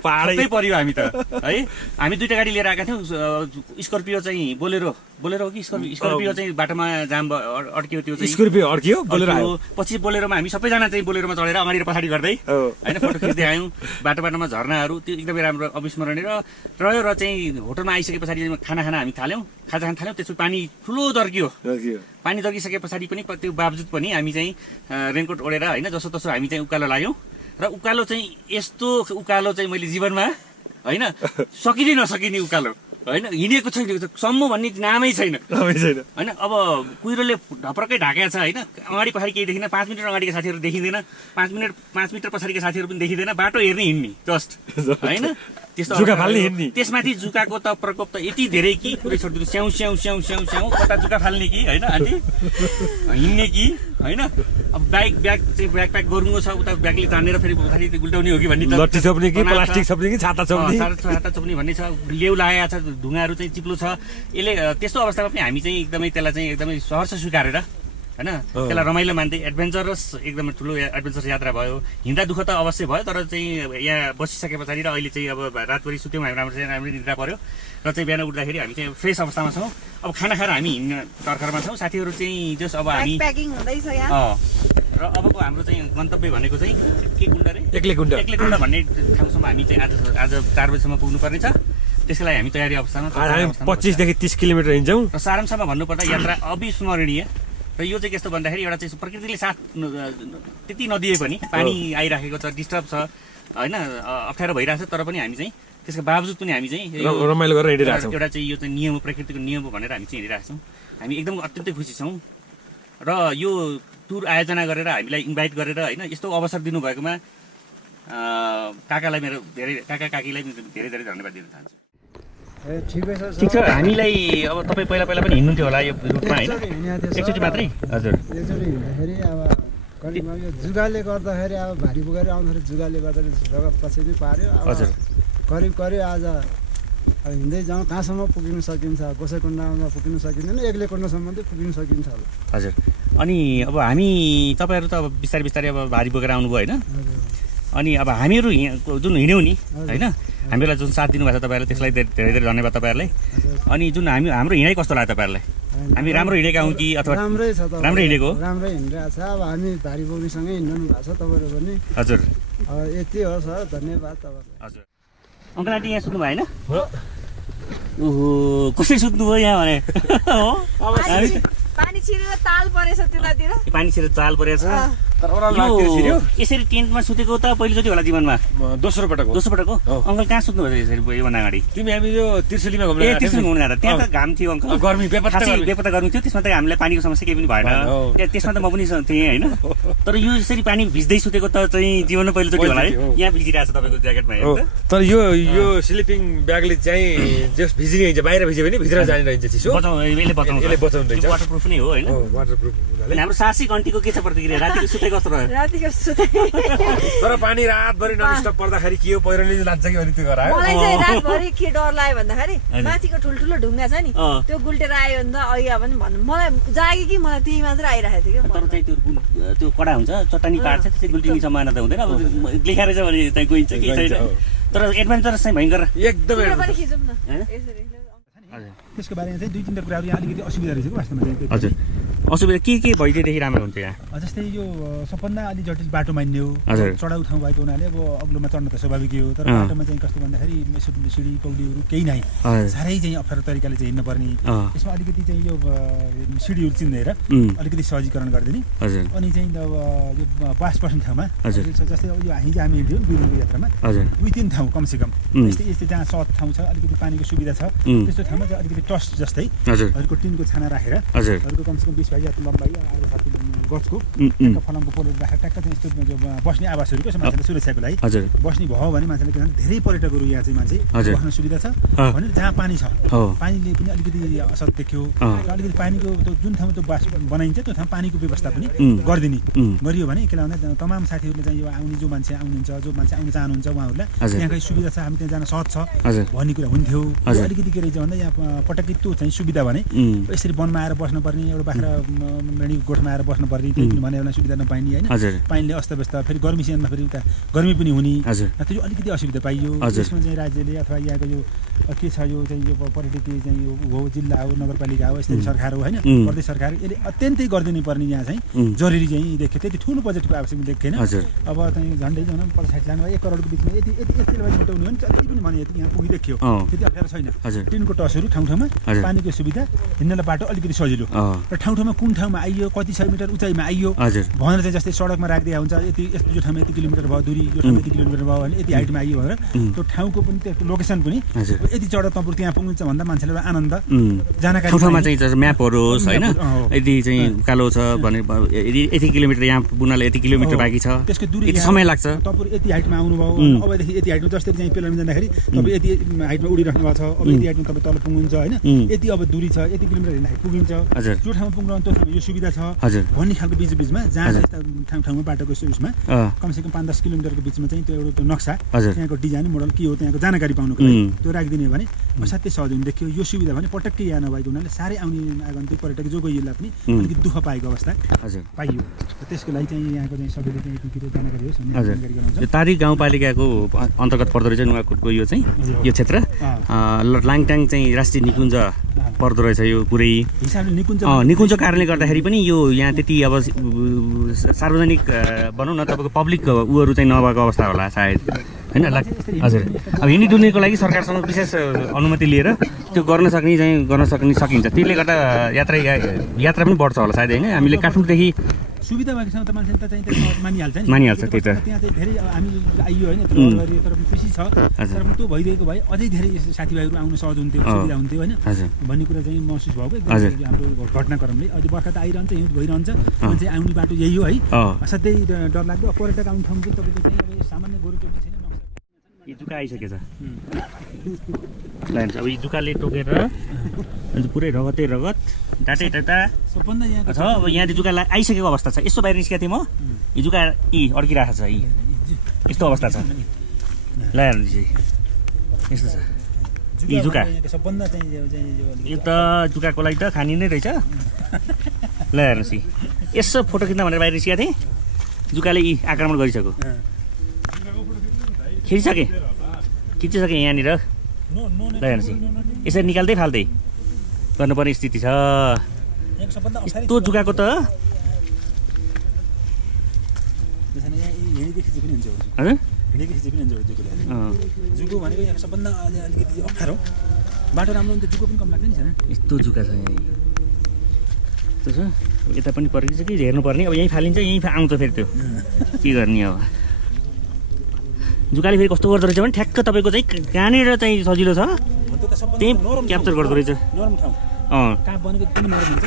पाहाडै पर्यो हामी त है। हामी 2टा गाडी लिएर आएका थियौँ। स्कर्पियो चाहिँ बोलेरो हो कि स्कर्पियो चाहिँ बाटोमा जाम अड्कियो। त्यो चाहिँ स्कर्पियो अड्कियो, बोलेरो आयो। पछि बोलेरोमा हामी सबैजना चाहिँ बोलेरोमा चढेर अगाडि र पछाडि गर्दै होइन फोटो खिच्दै आयौँ। बाटोमा झरनाहरू त्यो एकदमै राम्रो अविस्मरणीय रह्यो। र चाहिँ होटलमा आइसके पछाडि खाना हामी थाल्यौँ, खाजा खान थाल्यौँ। त्यसपछि पानी ठुलो दर्कियो। पानी दर्किसके पछाडि पनि त्यो बावजुद पनि हामी चाहिँ रेनकोट ओढेर होइन जसो तसो हामी चाहिँ उकालो लाग्यौँ। र उकालो चाहिँ यस्तो उकालो चाहिँ मैले जीवनमा होइन सकिने नसकिने उकालो होइन हिँडेको छैन सम्म भन्ने नामै छैन होइन अब कुहिरोले ढप्रक्कै ढाकेको छ होइन अगाडि पछाडि केही देखिँदैन 5 मिटर अगाडिका साथीहरू देखिँदैन 5 मिटर पछाडिका साथीहरू पनि देखिँदैन बाटो हेर्ने हिँड्ने जस्ट होइन त्यस्तो जुका फाल्ने हिँड्ने त्यसमाथि जुकाको त प्रकोप त यति धेरै कि पुरै छोडिदिनु स्याउ स्याउ स्याउ स्याउ स्याउ कता जुका फाल्ने कि होइन आन्टी हिँड्ने कि होइन अब ब्याग चाहिँ ब्याकप्याक गर्नु छ उता ब्यागले तानेर फेरि उतारि उल्टाउने हो कि भन्ने लट्ठी छोप्ने कि प्लास्टिक छोप्ने कि छाता छोप्ने छाता छोप्ने भन्ने छ लेउ लागेको छ ढुङ्गाहरू चाहिँ चिप्लो छ यसले त्यस्तो अवस्थामा पनि हामी चाहिँ एकदमै त्यसलाई चाहिँ एकदमै सहर्ष स्वीकारेर होइन त्यसलाई रमाइलो मान्दै एडभेन्चरस एकदमै ठुलो एडभेन्चरस यात्रा भयो हिँड्दा दुःख त अवश्य भयो तर चाहिँ यहाँ बसिसके पछाडि र अहिले चाहिँ अब रातभरि सुत्यौँ हामी राम्रो निद्रा पऱ्यो र चाहिँ बिहान उठ्दाखेरि हामी चाहिँ फ्रेस अवस्थामा छौँ अब खाना खाएर हामी हिँड्न तर्खरमा छौँ साथीहरू चाहिँ जस अब हामी र अबको हाम्रो चाहिँ गन्तव्य भनेको चाहिँ के कुण्ड रे एक्लेकुण्ड भन्ने ठाउँसम्म हामी चाहिँ आज 4 बजीसम्म पुग्नुपर्ने छ त्यसको लागि हामी तयारी अवस्थामा 25 देखि 30 किलोमिटर हिँड्छौँ र सारांशमा भन्नुपर्दा यात्रा अविस्मरणीय र यो चाहिँ कस्तो भन्दाखेरि एउटा चाहिँ प्रकृतिले साथ त्यति नदिए पनि पानी आइराखेको छ डिस्टर्ब छ होइन अप्ठ्यारो भइरहेको छ तर पनि हामी चाहिँ त्यसको बावजुद पनि हामी चाहिँ रमाइलो गरेर हिँडिरहेको छौँ एउटा चाहिँ यो चाहिँ नियम प्रकृतिको नियम हो भनेर हामी चाहिँ हिँडिरहेको छौँ हामी एकदम अत्यन्तै खुसी छौँ र यो टुर आयोजना गरेर हामीलाई इन्भाइट गरेर होइन यस्तो अवसर दिनुभएकोमा काकालाई मेरो काका काकीलाई धेरै धेरै धन्यवाद दिन चाहन्छु ठिक छ हामीलाई अब तपाईँ पहिला पनि हिँड्नुहुन्थ्यो होला यो रुटमा होइन एकचोटि मात्रै हजुर एकचोटि हिँड्दाखेरि अब करिब यो जुगाले गर्दाखेरि अब भारी बोकेर आउँदाखेरि जुगाले गर्दाखेरि जग्गा पछि नै पार्यो हजुर करिब आज अब हिँड्दै जाउँ कहाँसम्म पुगिन सकिन्छ गोसाइकुण्डमा पुगिन सकिँदैन एक्लेकुण्डसम्म चाहिँ पुगिन सकिन्छ होला हजुर अनि अब हामी तपाईँहरू त अब बिस्तारै अब भारी बोकेर आउनुभयो होइन अनि अब हामीहरू जुन हिँड्यौँ नि होइन हामीलाई जुन साथ दिनुभएको छ तपाईँहरूले त्यसलाई धेरै धेरै धन्यवाद तपाईँहरूलाई अनि जुन हाम्रो हिँडाइ कस्तो लाग्यो तपाईँहरूलाई हामी राम्रो हिँडेका हौँ कि अथवा राम्रै छ राम्रै हिँडेको राम्रै हिँडिरहेको छ अब हामी भारी बोक्नेसँगै हिँड्नु भएको छ तपाईँहरू पनि हजुर यति हो सर धन्यवाद तपाईँलाई हजुर अङ्कल आन्टी यहाँ सुत्नु भएन ओहो कसरी सुत्नुभयो यहाँ भने पानी छिरेर ताल परेछ त्यतातिर पानी छिरेर ताल परेछ यसरी टेन्टमा सुतेको त पहिलोचोटि होला जीवनमा दोस्रो पटक अङ्कल कहाँ सुत्नु भयो यसरी योभन्दा अगाडि हामी यो त्रिशुलीमा घुम्न जाँदा त्यहाँ त घाम थियो अङ्कल गर्मी बेपत्ता गर्मी थियो त्यसमा त हामीलाई पानीको समस्या केही पनि भएन त्यसमा त म पनि थिएँ होइन तर यो यसरी पानी भिज्दै सुतेको त चाहिँ जीवनमा पहिलोचोटि होला है यहाँ भिजिरहेको छ तपाईँको ज्याकेटमा तर यो स्लिपिङ ब्यागले चाहिँ जस भिजिने बाहिर भिज्यो भने भित्र जाने रहन्छ चिसो यसले बचाउँदैछ वाटरप्रुफ नै हो होइन वाटरप्रुफ अनि हाम्रो सासी घन्टीको के छ प्रतिक्रिया रातिको सुते कस्तो रह्यो तर पानी रातभरि ननस्टप पर्दाखेरि के हो पहिरोले लान्छ कि अनि त्यो गरायो मलाई चाहिँ रातभरि के डर लाग्यो भन्दाखेरि माथिको ठुल्ठुलो ढुङ्गा छ नि त्यो गुल्टेर आयो भने त अघि पनि भन्नु मलाई जाग्यो कि मलाई त्यही मात्र आइरहेको थियो तर चाहिँ त्यो कडा हुन्छ चट्टानी पार्छ त्यसै गुल्टिने सम्भावना त हुँदैन अब लेखाएर चाहिँ भने त्यहाँ गइन्छ कि छैन तर एडभेन्चरस चाहिँ भयङ्कर एकदमै खिचौँ न यसरी त्यसको बारेमा चाहिँ 2-3 कुराहरू यहाँ अलिकति असुविधा रहेछ कि वास्तवमा चाहिँ हजुर असुविधा के भइदिएदेखि राम्रो हुन्थ्यो यहाँ जस्तै यो सबभन्दा अलिक जटिल बाटो मान्ने हो चढाउ ठाउँ भएको हुनाले अब अग्लोमा चढ्न त स्वाभाविकै हो तर बाटोमा चाहिँ कस्तो भन्दाखेरि सिडी पौडीहरू केही नै साह्रै चाहिँ अप्ठ्यारो तरिकाले चाहिँ हिँड्नुपर्ने यसमा अलिकति चाहिँ यो सिडीहरू चिन्देर अलिकति सहजीकरण गरिदिने अनि चाहिँ अब यो पास पर्ने ठाउँमा जस्तै यो हिजो हामी हिँड्यौँ 2 दिनको यात्रामा 2-3 ठाउँ कमसेकम यस्तै जहाँ सत ठाउँ छ अलिकति पानीको सुविधा छ त्यस्तो ठाउँमा चाहिँ अलिकति टस्ट जस्तै अरूको टिनको छाना राखेर अरूको कमसेकम 20 भाइ लम्बाइ गछको फलामको पोलहरू राखेर ट्याक्क चाहिँ यस्तो बस्ने आवासहरू कसो मान्छेले सुरक्षाको लागि बस्ने भयो भने मान्छेले के भन्छ धेरै पर्यटकहरू यहाँ चाहिँ मान्छे बस्न सुविधा छ भने जहाँ पानी छ पानीले पनि अलिकति असर देख्यो र अलिकति पानीको त्यो जुन ठाउँमा त्यो बास बनाइन्छ त्यो ठाउँ पानीको व्यवस्था पनि गरिदिने गरियो भने के भन्दा तमाम साथीहरूले चाहिँ यो आउने जो मान्छे आउनुहुन्छ जो मान्छे आउन चाहनुहुन्छ उहाँहरूलाई यहाँकै सुविधा छ हामी त्यहाँ जान सहज छ भन्ने कुरा हुन्थ्यो अलिकति के रहेछ भन्दा यहाँ पटक्कै त्यो चाहिँ सुविधा भने यसरी वनमा आएर बस्नुपर्ने एउटा बाख्रा गोठमा आएर बस्नुपर्ने त्यही भने एउटा सुविधा नपाइने होइन पानीले अस्तव्यस्त फेरि गर्मी सिजनमा फेरि उता गर्मी पनि हुने त्यो अलिकति असुविधा पाइयो त्यसमा चाहिँ राज्यले अथवा यहाँको यो के छ यो चाहिँ यो पर्यटकीय चाहिँ यो हो जिल्ला हो नगरपालिका हो स्थानीय सरकार हो होइन प्रदेश सरकार यसले अत्यन्तै गरिदिनु पर्ने यहाँ चाहिँ जरुरी चाहिँ देख्यो त्यति ठुलो बजेटको आवश्यकता देखेन अब चाहिँ झन्डै 50-60 लाख 1 करोडको बिचमा यति उठाउने भने जति पनि भने यति यहाँ पुगिदेखियो त्यति अप्ठ्यारो छैन टिनको टसहरू ठाउँ ठाउँमा पानीको सुविधा हिँड्नलाई बाटो अलिकति सजिलो र ठाउँ ठाउँमा कुन ठाउँमा आइयो कति सय मिटर उचाइमा आइयो भनेर चाहिँ जस्तै सडकमा राखिदिया हुन्छ यो ठाउँमा यति किलोमिटर भयो दूरी यो ठाउँमा यति किलोमिटर भयो भने यति हाइटमा आइयो भनेर त्यो ठाउँको पनि त्यो लोकेसन पनि यति चढ तपुर त्यहाँ पुग्नुहुन्छ भन्दा मान्छेले आनन्द जानकारी ठाउँमा चाहिँ म्यापहरू होस् होइन यदि चाहिँ उकालो छ भने यति किलोमिटर यहाँ पुग्नलाई यति किलोमिटर बाँकी छ त्यसको दूरी यति समय लाग्छ तपुर यति हाइटमा आउनुभयो अबदेखि यति हाइटमा जस्तै चाहिँ पेलामा जाँदाखेरि तपाईँ यति हाइटमा उडिराख्नु भएको छ अब यति हाइटमा तपाईँ तल पुग्नुहुन्छ होइन यति अब दूरी छ यति किलोमिटर हिँड्दाखेरि पुगिन्छ त्यो ठाउँमा पुग्न त्यो ठाउँमा यो सुविधा छ भन्ने खालको बिचमा जहाँ ठाउँमा बाटोको उसमा कमसेकम 5-10 किलोमिटरको बिचमा चाहिँ त्यो एउटा नक्सा त्यहाँको डिजाइन मोडल के हो त्यहाँको जानकारी पाउनुको लागि त्यो राखिदिने भने असाध्यै सहज हुने देखियो यो सुविधा भने पटक्कै यहाँ नभएको हुनाले साह्रै आउने आगन्तुक पर्यटक जो गइएला पनि अलिकति दुःख पाएको अवस्था पाइयो त्यसको लागि चाहिँ यहाँको चाहिँ सबैले चाहिँ यति जानकारी होस् भन्ने जानकारी गराउँछ। तारी गाउँपालिकाको अन्तर्गत पर्दो रहेछ नुवाकोटको यो चाहिँ यो क्षेत्र लाङटाङ चाहिँ राष्ट्रिय निकुञ्ज पर्दो रहेछ यो पुरै हिसाबले निकुञ्जको कारणले गर्दाखेरि पनि यो यहाँ त्यति अब सार्वजनिक भनौँ न तपाईँको पब्लिक उहरू चाहिँ नभएको अवस्था होला सायद होइन हजुर अब हिँडी डुल्नेको लागि सरकारसँग विशेष अनुमति लिएर त्यो गर्न सकिन्छ त्यसले गर्दा यात्रा पनि बढ्छ होला सायद होइन हामीले काठमाडौँदेखि सुविधा भएको छ त मान्छेले त चाहिँ मानिहाल्छ नि मानिहाल्छ त्यही त त्यहाँ चाहिँ धेरै हामी आइयो होइन तर खुसी छ तर त्यो भइदिएको भए अझै धेरै साथीभाइहरू आउन सहज हुन्थ्यो सुविधा हुन्थ्यो होइन भन्ने कुरा चाहिँ महसुस भएको एकदम हाम्रो घटनाक्रमले अहिले बर्खा त आइरहन्छ हिउँ भइरहन्छ मान्छे आउने बाटो यही हो है असाध्यै डरलाग्दो पर्यटक आउने ठाउँ पनि तपाईँको चाहिँ अब सामान्य गोरुको पनि छैन यो जुका आइसकेछ अब यो जुकाले टोकेर पुरै रगतै रगत डाँटै डाँटा सबभन्दा यहाँ छ अब यहाँदेखि जुका आइसकेको अवस्था छ यसो बाहिर निस्केको थिएँ म यो जुका अड्किरहेको छ यस्तो अवस्था छ ल यस्तो छ यी जुका सबभन्दा चाहिँ यो त जुकाको लागि त खानी नै रहेछ ल हेर्नुहोस् यसो फोटो खिच्न भनेर बाहिर निस्केको थिएँ जुकाले आक्रमण गरिसक्यो खिचिसकेँ यहाँनिर ल हेर्नुहोस् यसरी निकाल्दै फाल्दै गर्नुपर्ने स्थिति छ यस्तो जुकाको त जुको भनेको यहाँ सबभन्दा अलिकति अप्ठ्यारो बाटो राम्रो हुन्छ जुको पनि कम लाग्दैन नि छैन यस्तो जुका छ यहाँ यस्तो छ यता पनि पर्खिन्छ कि हेर्नुपर्ने अब यहीँ फालिन्छ यहीँ आउँछ फेरि त्यो के गर्ने अब जुकाले फेरि कस्तो गर्दो रहेछ भने ठ्याक्क तपाईँको चाहिँ कहाँनिर चाहिँ सजिलो छ त्यही क्याप्चर गर्दो रहेछ नरम ठाउँ काप बनेको एकदमै नरम हुन्छ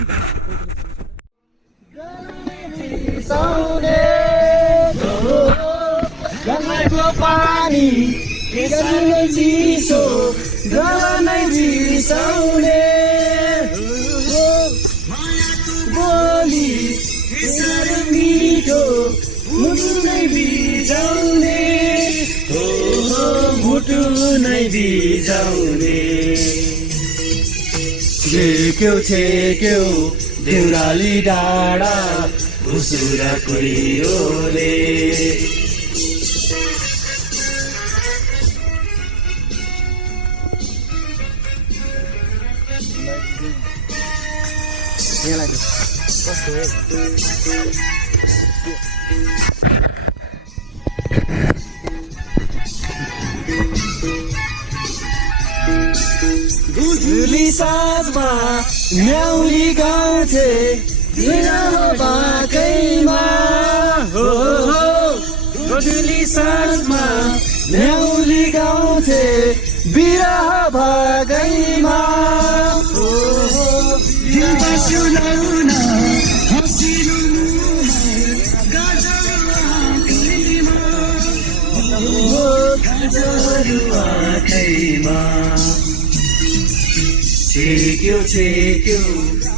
छेक्यो देउराली डाँडा भुसुरा कुहिरोले गुजुली साँझमा न्याउली गाउँथे बाकैमा हो गुजुली साँझमा न्याउली गाउँथे बिरह भागैमा हो सुनाउन हँसिनु छेक्यो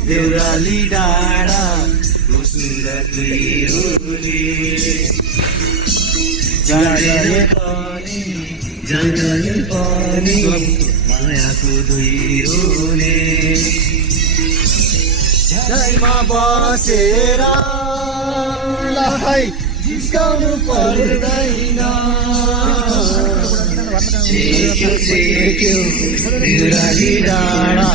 देउराली डाँडा भुसुरा कुहिरोले जगले पनि मायाको धुइरोले जैमा बसेर जिस्काउनु पर्दैन छेक्यो देउराली डाँडा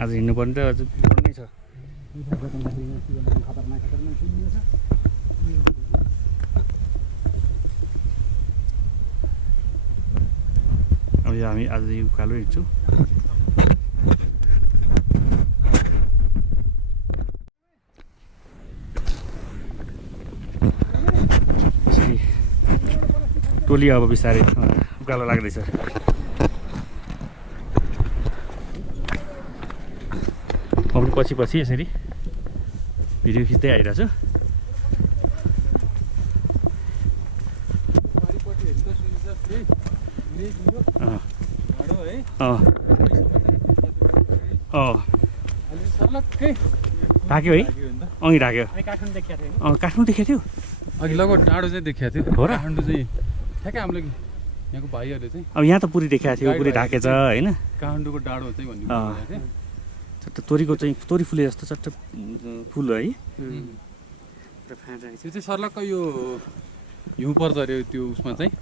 आज हिँड्नु पर्ने त अझ पर्ने छ यो हामी आज यो उकालो हिँड्छु। टोली अब बिस्तारै उकालो लाग्दैछ। म पनि पछि पछि यसरी भिडियो खिच्दै आइरहेको छु। ढाक्यो है अघि ढाक्यो। काठमाडौँ देखेको थियो अघि लगभग डाँडो चाहिँ देखाएको थियो हो र? काठमाडौँ चाहिँ ठ्याक्कै हामीले यहाँको भाइहरूले चाहिँ अब यहाँ त पुरै देखाएको थियो, पुरै ढाकेछ होइन। काठमाडौँको डाँडो चाहिँ भन्ने बोलेको थियो। चट्ट तोरीको चाहिँ तोरी फुले जस्तो चट्ट फुल है। त्यो चाहिँ सर्लक्क यो हिउँ पर्छ अरे त्यो उसमा चाहिँ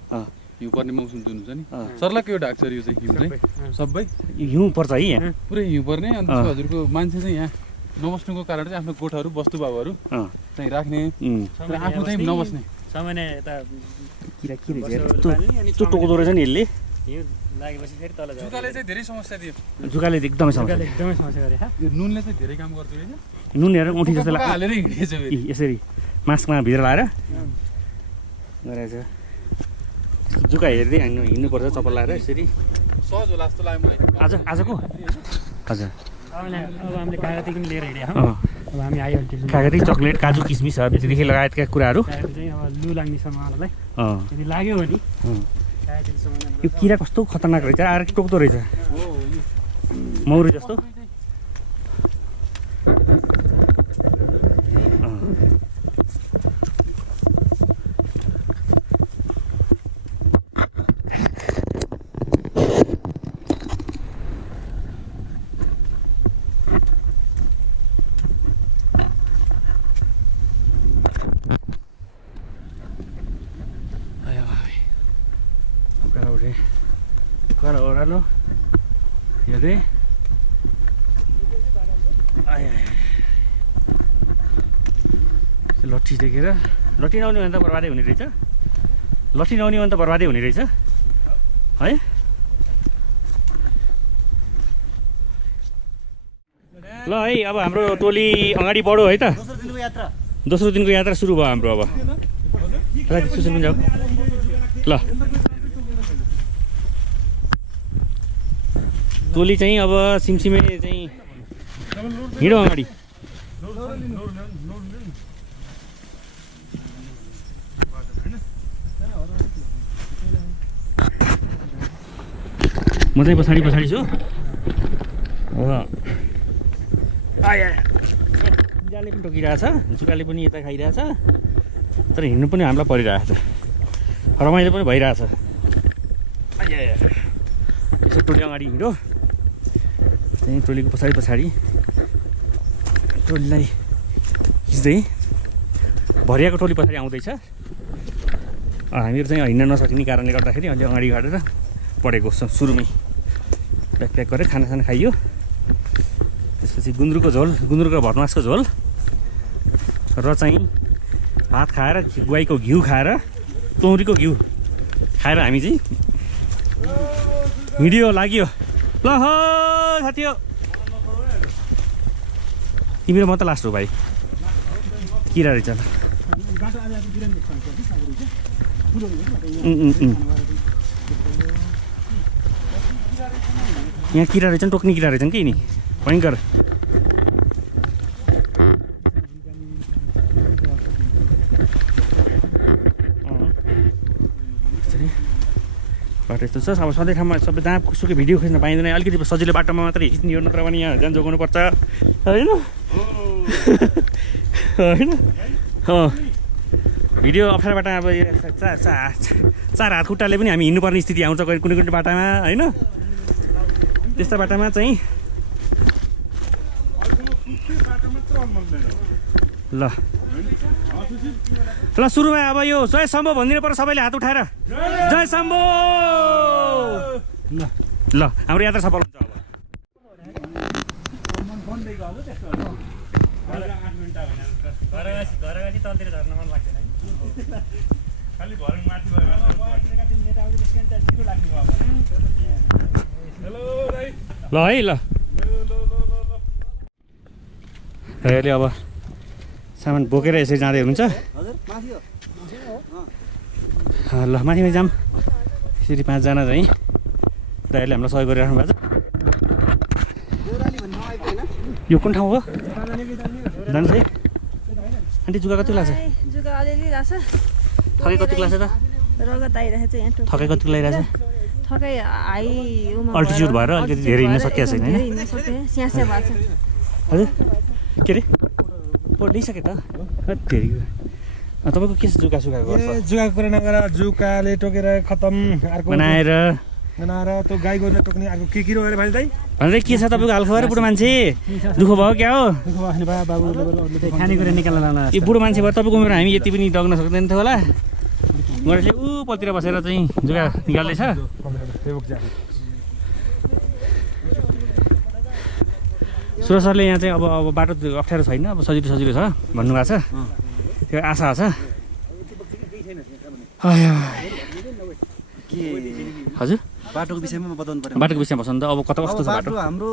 हिउँ पर्ने मौसम जुन हुन्छ नि सर्लक्क यो ढाक्छ अरे यो चाहिँ हिउँ चाहिँ सबै हिउँ पर्छ है यहाँ पुरै हिउँ पर्ने। अनि त्यसको हजुरको मान्छे चाहिँ यहाँ नबस्नुको कारण चाहिँ आफ्नो गोठहरू वस्तुभावहरू चाहिँ राख्ने र आफू चाहिँ नबस्ने। सामान्य यता किरा के रहेछ यस्तो टोक्दो रहेछ नि यसले। लागेपछि फेरि तल जान्छ। जुकाले चाहिँ धेरै समस्या दियो। जुकाले एकदमै समस्या गरे। यो नुनले चाहिँ धेरै काम गर्छ हैन। नुन हेरेर उठी जस्तो हालेर हिँडेछ फेरि यसरी मास्कमा भित्र लाएर गरेछ। जुका हेर्दै हिँड्नुपर्छ चप्पल लाएर यसरी सहज होला जस्तो लाग्यो मलाई। आजको हजुर अब हामीले कागती पनि लिएर हिँड्यौँ। अब हामी आइहाल्छौँ। कागती चक्लेट काजु किसमिसदेखि लगायतका कुराहरू चाहिँ अब लु लाग्ने समानलाई यदि लाग्यो भने यो किरा कस्तो खतरनाक रहेछ, आएर टोक्दो रहेछ मौरी जस्तो। ओह्रालो हेर्दै लट्ठी देखेर लट्ठी नआउने भने त बर्बादै हुने रहेछ। लट्ठी नआउने भने त बर्बादै हुने रहेछ है। ल है अब हाम्रो टोली अगाडि बढ्यो है त। दोस्रो दिनको यात्रा सुरु भयो हाम्रो। अब सुशील पनि जाऊ ल। टोली चाहिँ अब सिमसिमे चाहिँ हिँडो अगाडि। म चाहिँ पछाडि छु। जुकाले पनि टोकिरहेछ, जुकाले पनि यता खाइरहेछ, तर हिँड्नु पनि हामीलाई परिरहेछ, रमाइलो पनि भइरहेछ। यसो टोली अगाडि हिँड्यो चाहिँ टोलीको पछाडि टोलीलाई खिच्दै भरियाको टोली पछाडि आउँदैछ। हामीहरू चाहिँ हिँड्न नसक्ने कारणले गर्दाखेरि अलि अगाडि गाडेर पढेको सुरुमै प्याक प्याक गरेर खानासाना खाइयो। त्यसपछि गुन्द्रुकको झोल, गुन्द्रुकको भटमासको झोल र चाहिँ भात खाएर गुवाईको घिउ खाएर तौरीको घिउ खाएर हामी चाहिँ हिँड्यो लाग्यो। ल हो साथी हो तिमी र म त लास्ट हो भाइ। किरा रहेछ ल। यहाँ किरा रहेछन्, टोक्ने किरा रहेछन् कि नि भयङ्कर। बाटो यस्तो छ। अब सधैँ ठाउँमा सबै जहाँ सुकै भिडियो खिच्न पाइँदैन, अलिकति सजिलो बाटोमा मात्रै खिच्ने हो, नत्र भने यहाँ जान जोगाउनुपर्छ होइन होइन। भिडियो अप्ठ्यारो बाटोमा अब चार हात खुट्टाले पनि हामी हिँड्नुपर्ने स्थिति आउँछ कुनै कुनै बाटोमा होइन। त्यस्ता बाटोमा चाहिँ ल ल सुरुमा अब यो जय शम्भो भनिदिनु पर्छ सबैले हात उठाएर। जय शम्भो। ल ल हाम्रो यात्रा सफल हुन्छ। अब ल है ल अहिले अब सामान बोकेर यसरी जाँदै हुनुहुन्छ ल माथि जाऊँ यसरी 5 जना चाहिँ दाइहरूले हामीलाई सहयोग गरिराख्नु भएको छ यो कुन ठाउँ हो जान्छ है आन्टी जुगा कति लाग्छ जुगा अलिअलि लाग्छ थकाइ कति लाग्छ त रगत आइरहेको छ यहाँ थकाइ कति लागिरहेछ थकाइ हाई अल्टिच्युड भएर अलिकति धेरै हिँड्न सकिएको छैन होइन स्यास्या भएको छ हजुर के अरे लिइसकेँ त धेरै तपाईँको के छ जुका सुकाएको जुगाको कुरा नगर जुकाले टोकेर खतम अर्को बनाएर त्यो गाई गोरुले टोक्ने अर्को के किरो अरे भाइ दाइ भन्दै के छ तपाईँको हालखबर बुढो मान्छे दुःख भयो क्या हो खानेकुरा निकाल्न यो बुढो मान्छे भयो तपाईँको उमेर हामी यति पनि डग्न सक्दैन थियो होला गणेशले पतिर बसेर चाहिँ जुगा निकाल्दैछ सुरज सरले यहाँ चाहिँ अब बाटो अप्ठ्यारो छैन अब सजिलो छ भन्नुभएको छ त्यो आशा छ हजुर बाटोको विषयमा बताउनु पर्यो बाटोको विषयमा भन्दा अब कस्तो छ बाटो हाम्रो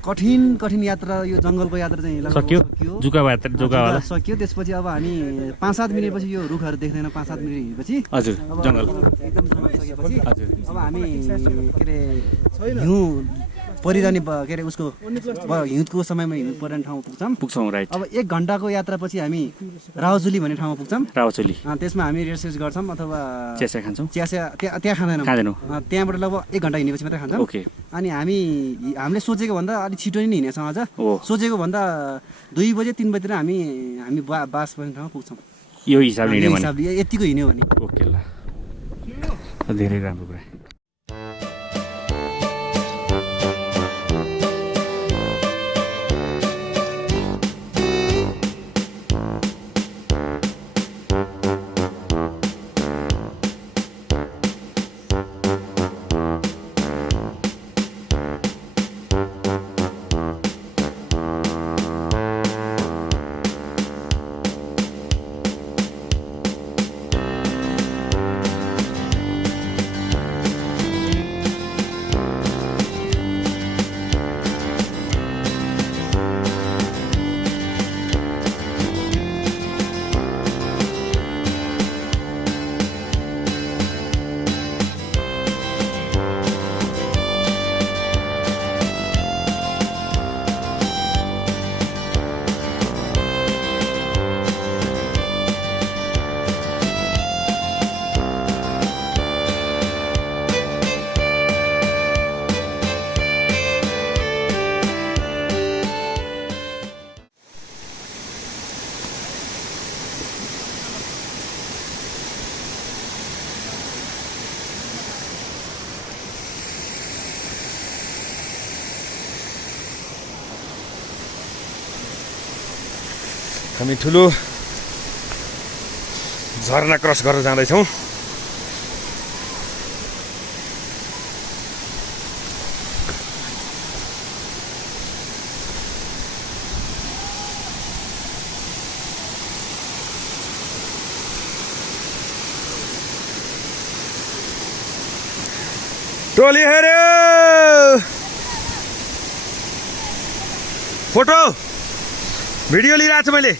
कठिन यात्रा यो जङ्गलको यात्रा चाहिँ सक्यो जुगावाला सक्यो त्यसपछि अब हामी 5-7 मिनटपछि यो रुखहरू देख्दैन 5-7 मिनट हिँडेपछि हजुर जङ्गल एकदम जङ्गल सकेपछि हजुर अब हामी के अरे हिउँ परिरहने के अरे उसको हिउँदको समयमा हिउँ परिरहने ठाउँमा पुग्छौँ राइट अब 1 घन्टाको यात्रापछि हामी राउजुली भन्ने ठाउँमा पुग्छौँ राउचोली त्यसमा हामी रेस्ट गर्छौँ अथवा चिया खान्छौँ त्यहाँ खाँदैनौँ त्यहाँबाट लगभग 1 घन्टा हिँडेपछि मात्रै खान्छौँ ओके अनि हामीले सोचेको भन्दा अलिक छिटो नै हिँडेछौँ आज सोचेको भन्दा 2 बजे 3 बजेतिर हामी बास भन्ने ठाउँमा पुग्छौँ यो हिसाबले हिँड्यो भने यतिको हिँड्यो भने ओके ल धेरै राम्रो कुरा हामी ठुलो झरना क्रस गरेर जाँदैछौँ टोली हेऱ्यो फोटो भिडियो लिइरहेको छु मैले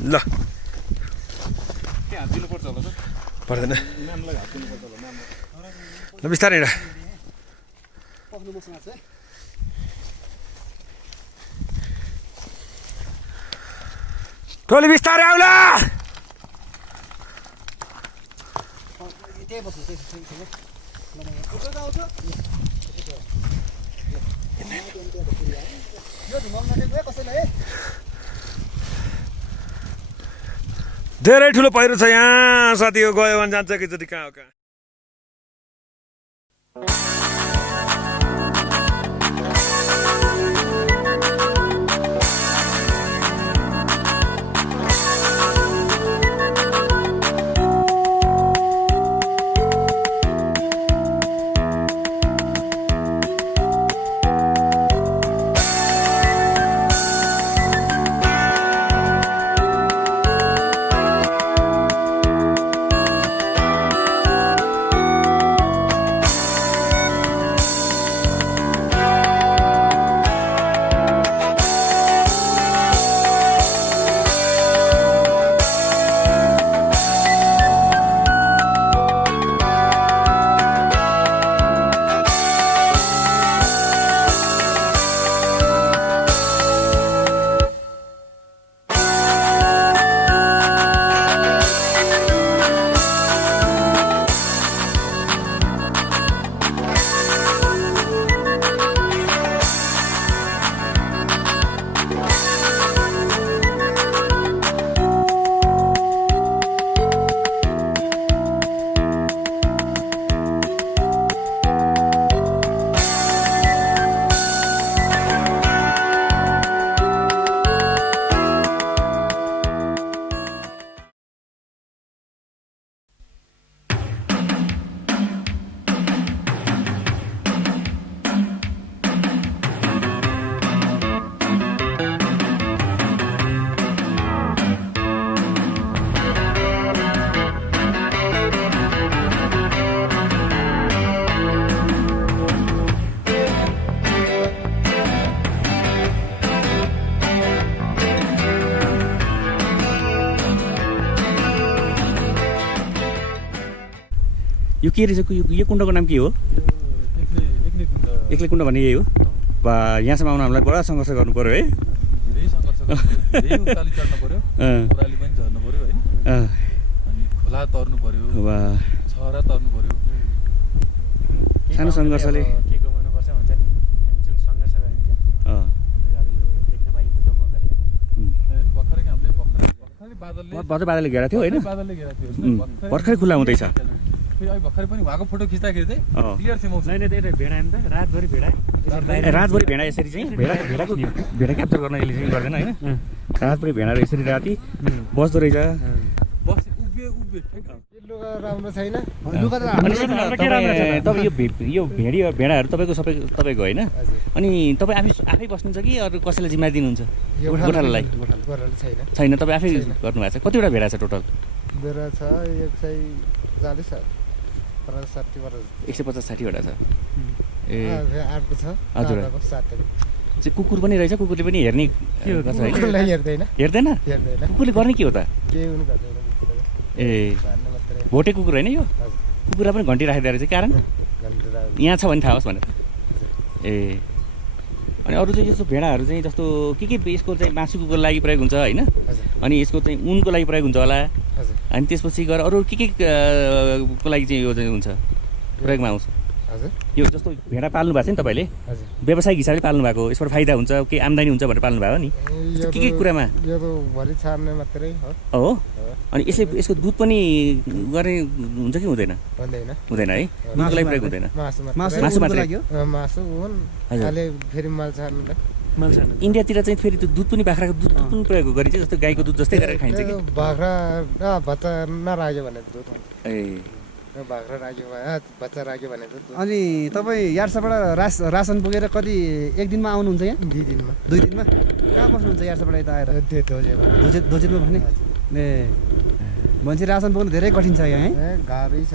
ल पर्दैन ल बिस्तारै हिँड टोली बिस्तारै आउला त्यही बस्नु त्यही आउँछ यो ढुङ्गा नटेको कसैलाई है धेरै ठुलो पहिरो छ यहाँ साथी हो गयो भने जान्छ कि जति कहाँ हो कहाँ यो के रहेछ यो कुण्डको नाम के हो एक्लै कुण्ड भन्ने यही हो बा यहाँसम्म आउन हामीलाई बडा सङ्घर्ष गर्नु पर्यो है धेरै सङ्घर्ष धेरै उकाली चढ्नु पर्यो ओह्राली पनि झर्नु पर्यो हैन अनि खोला तर्नु पर्यो वा छहरा तर्नु पर्यो सानो सङ्घर्षले के कमाउनुपर्छ भन्छ नि हामी जुन सङ्घर्ष गरिन्छ देख्न पाइन्छ त मौकाले भर्खरै हामीले भर्खरै बादलले घेराएको थियो हैन बादलले घेराएको थियो भर्खरै खुला हुँदैछ फेरि अहिले भर्खरै पनि उहाँको फोटो खिच्दाखेरि चाहिँ क्लियर थियो मौसम छैन त्यही त भेडा नि त रातभरि भेडा रातभरि भेडा यसरी चाहिँ भेडा क्याप्चर गर्न यसले चाहिँ गर्दैन हैन रातभरि भेडा यसरी राति बस्दो रहेछ बस उभिए लुगा राम्रो छैन तपाईँ यो भेडाहरू तपाईँको सबै तपाईँको होइन अनि तपाईँ आफै बस्नुहुन्छ कि अरू कसैलाई जिम्मा दिनुहुन्छ गोठालालाई छैन तपाईँ आफै गर्नुभएको छ कतिवटा भेडा छ टोटल भेडा छ 140 150-60 वटा छ ए अर्को छ हजुर चाहिँ कुकुर पनि रहेछ कुकुरले पनि हेर्ने गर्छ हैन हेर्दैन कुकुरले गर्ने के हो त केही पनि गर्दैन कुकुरले ए भोटे कुकुर होइन यो कुकुरलाई पनि घन्टी राखिदिएर चाहिँ कारण यहाँ छ भने थाहा होस् भनेर ए अनि अरू चाहिँ यस्तो भेडाहरू चाहिँ जस्तो के यसको चाहिँ मासुको लागि प्रयोग हुन्छ होइन अनि यसको चाहिँ उनको लागि प्रयोग हुन्छ होला अनि त्यसपछि गएर अरू के को लागि चाहिँ यो चाहिँ हुन्छ प्रयोगमा आउँछ यो जस्तो भेडा पाल्नु भएको छ नि तपाईँले व्यावसायिक हिसाबले पाल्नु भएको यसबाट फाइदा हुन्छ के आम्दानी हुन्छ भनेर पाल्नु भयो नि के कुरामा भरि छाड्ने मात्रै हो अनि यसको दुध पनि गर्ने हुन्छ कि हुँदैन हुँदैन है दुधको लागि प्रयोग हुँदैन मासु मात्रै मासु अहिले फेरि माल छाड्नुलाई इन्डियातिर चाहिँ फेरि त्यो दुध पनि बाख्राको दुध पनि प्रयोग गरिन्छ जस्तो गाईको दुध जस्तै गरेर खाइन्छ कि बाख्रा बच्चा नराख्यो भने दुध ए बाख्रा राख्यो बच्चा राख्यो भने अनि तपाईँ यार्साबाट रासन पुगेर कति एक दिनमा आउनुहुन्छ यहाँ 2 दिनमा 2 दिनमा कहाँ बस्नुहुन्छ यार्साबाट यता आएर दोजेमा भने ए मान्छे रासन पुग्नु धेरै कठिन छ यहाँ है गाह्रै छ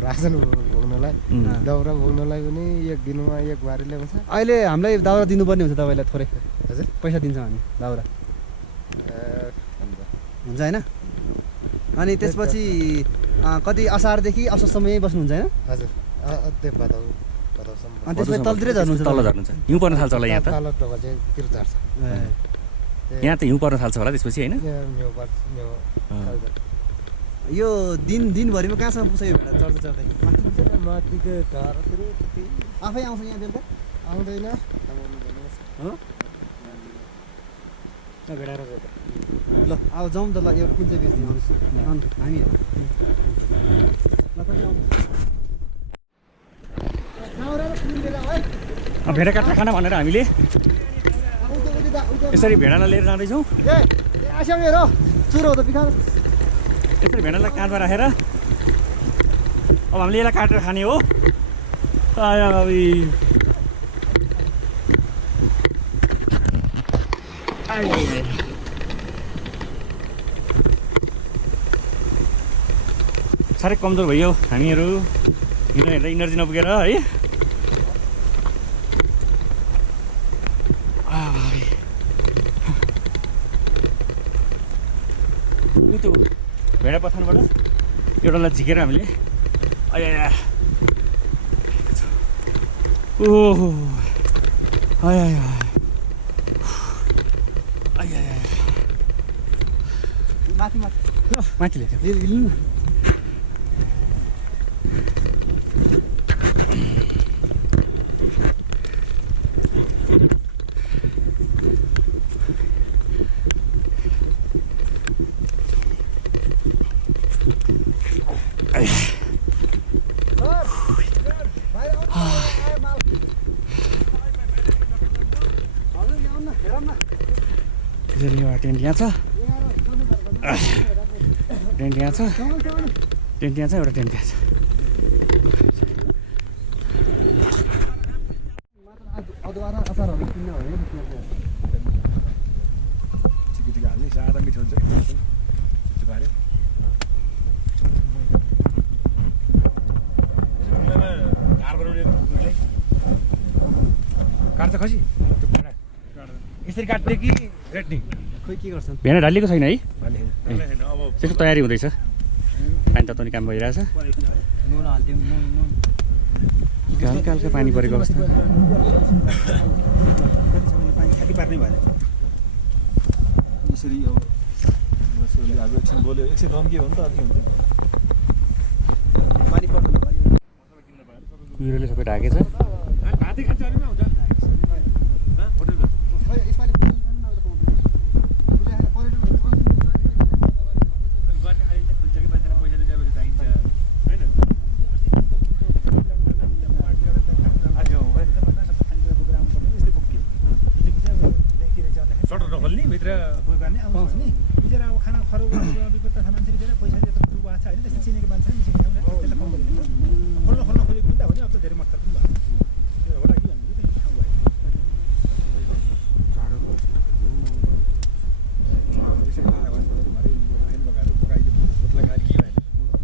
रासन भोग्नलाई दाउरा भोग्नलाई पनि एक दिनमा एक बारी ल्याउँछ अहिले हामीलाई दाउरा दिनुपर्ने हुन्छ तपाईँलाई थोरै हजुर पैसा दिन्छौँ हामी दाउरा हुन्छ होइन अनि त्यसपछि कति असारदेखि असोजसम्म यहीँ बस्नुहुन्छ होइन हजुर अनि त्यसपछि तलतिरै झर्नुहुन्छ तल झर्नुहुन्छ हिउँ पर्न थाल्छ होला यहाँ त यहाँ त हिउँ पर्न थाल्छ होला त्यसपछि होइन यो दिनभरिमा कहाँसम्म पुग्छ यो भेडा चढ्दै चढ्दै माथिको घरतिर आफै आउँछ यहाँ बेलुका आउँदैन हो भेडा र ल अब जाउँ त ल एउटा कुन चाहिँ बेच्ने आउनुहोस् हामी भेडा काट्न खाना भनेर हामीले यसरी भेडालाई लिएर जाँदैछौँ चुरो त पिखा यसरी भेडालाई काँधमा राखेर अब हामीले यसलाई काटेर खाने हो साह्रै कमजोर भयो हामीहरू हिँड्दा हिँड्दा इनर्जी नपुगेर है त्यो भेडा पथानबाट एउटालाई झिकेर हामीले ओहो माथि ल्याएको टेन्ट यहाँ छ टेन्ट यहाँ छ टेन्ट यहाँ छ एउटा टेन्ट यहाँ छ चिकिटिका हाल्ने सादा मिठो हुन्छ चिप्चो पाऱ्यो धार बनाउने कुकुरले काट्छ खसी यसरी काट्ने कि रेट्ने खोइ के गर्छन् भेडा ढालिएको छैन है अब त्यसको तयारी हुँदैछ पानी तताउने काम भइरहेछ नुन हाल्दिउँ नुन हल्का हल्का पानी परेको अवस्था पानी खाली पार्ने भएन यसरी अब अब एकछिन बोल्यो एकछिन रम्कियो भने त अर्कै हुन्छ पानी पर्दैन होला यो कुहिरोले सबै ढाकेछ भातै खान्छ अरे आउँछ भित्र गयो भने आउँछ नि बिचरा अब खाना खरो विपत्ता छ मान्छेले दिएर पैसा दिएर त भएको छ होइन त्यस्तो चिनेको मान्छे मिसिन ठाउँमा त्यसलाई पाउँदैन खोल्न खोजेको पनि त हो नि अब त धेरै मक्तर पनि भएको त्यो होला कि भन्ने त्यो ठाउँ भयो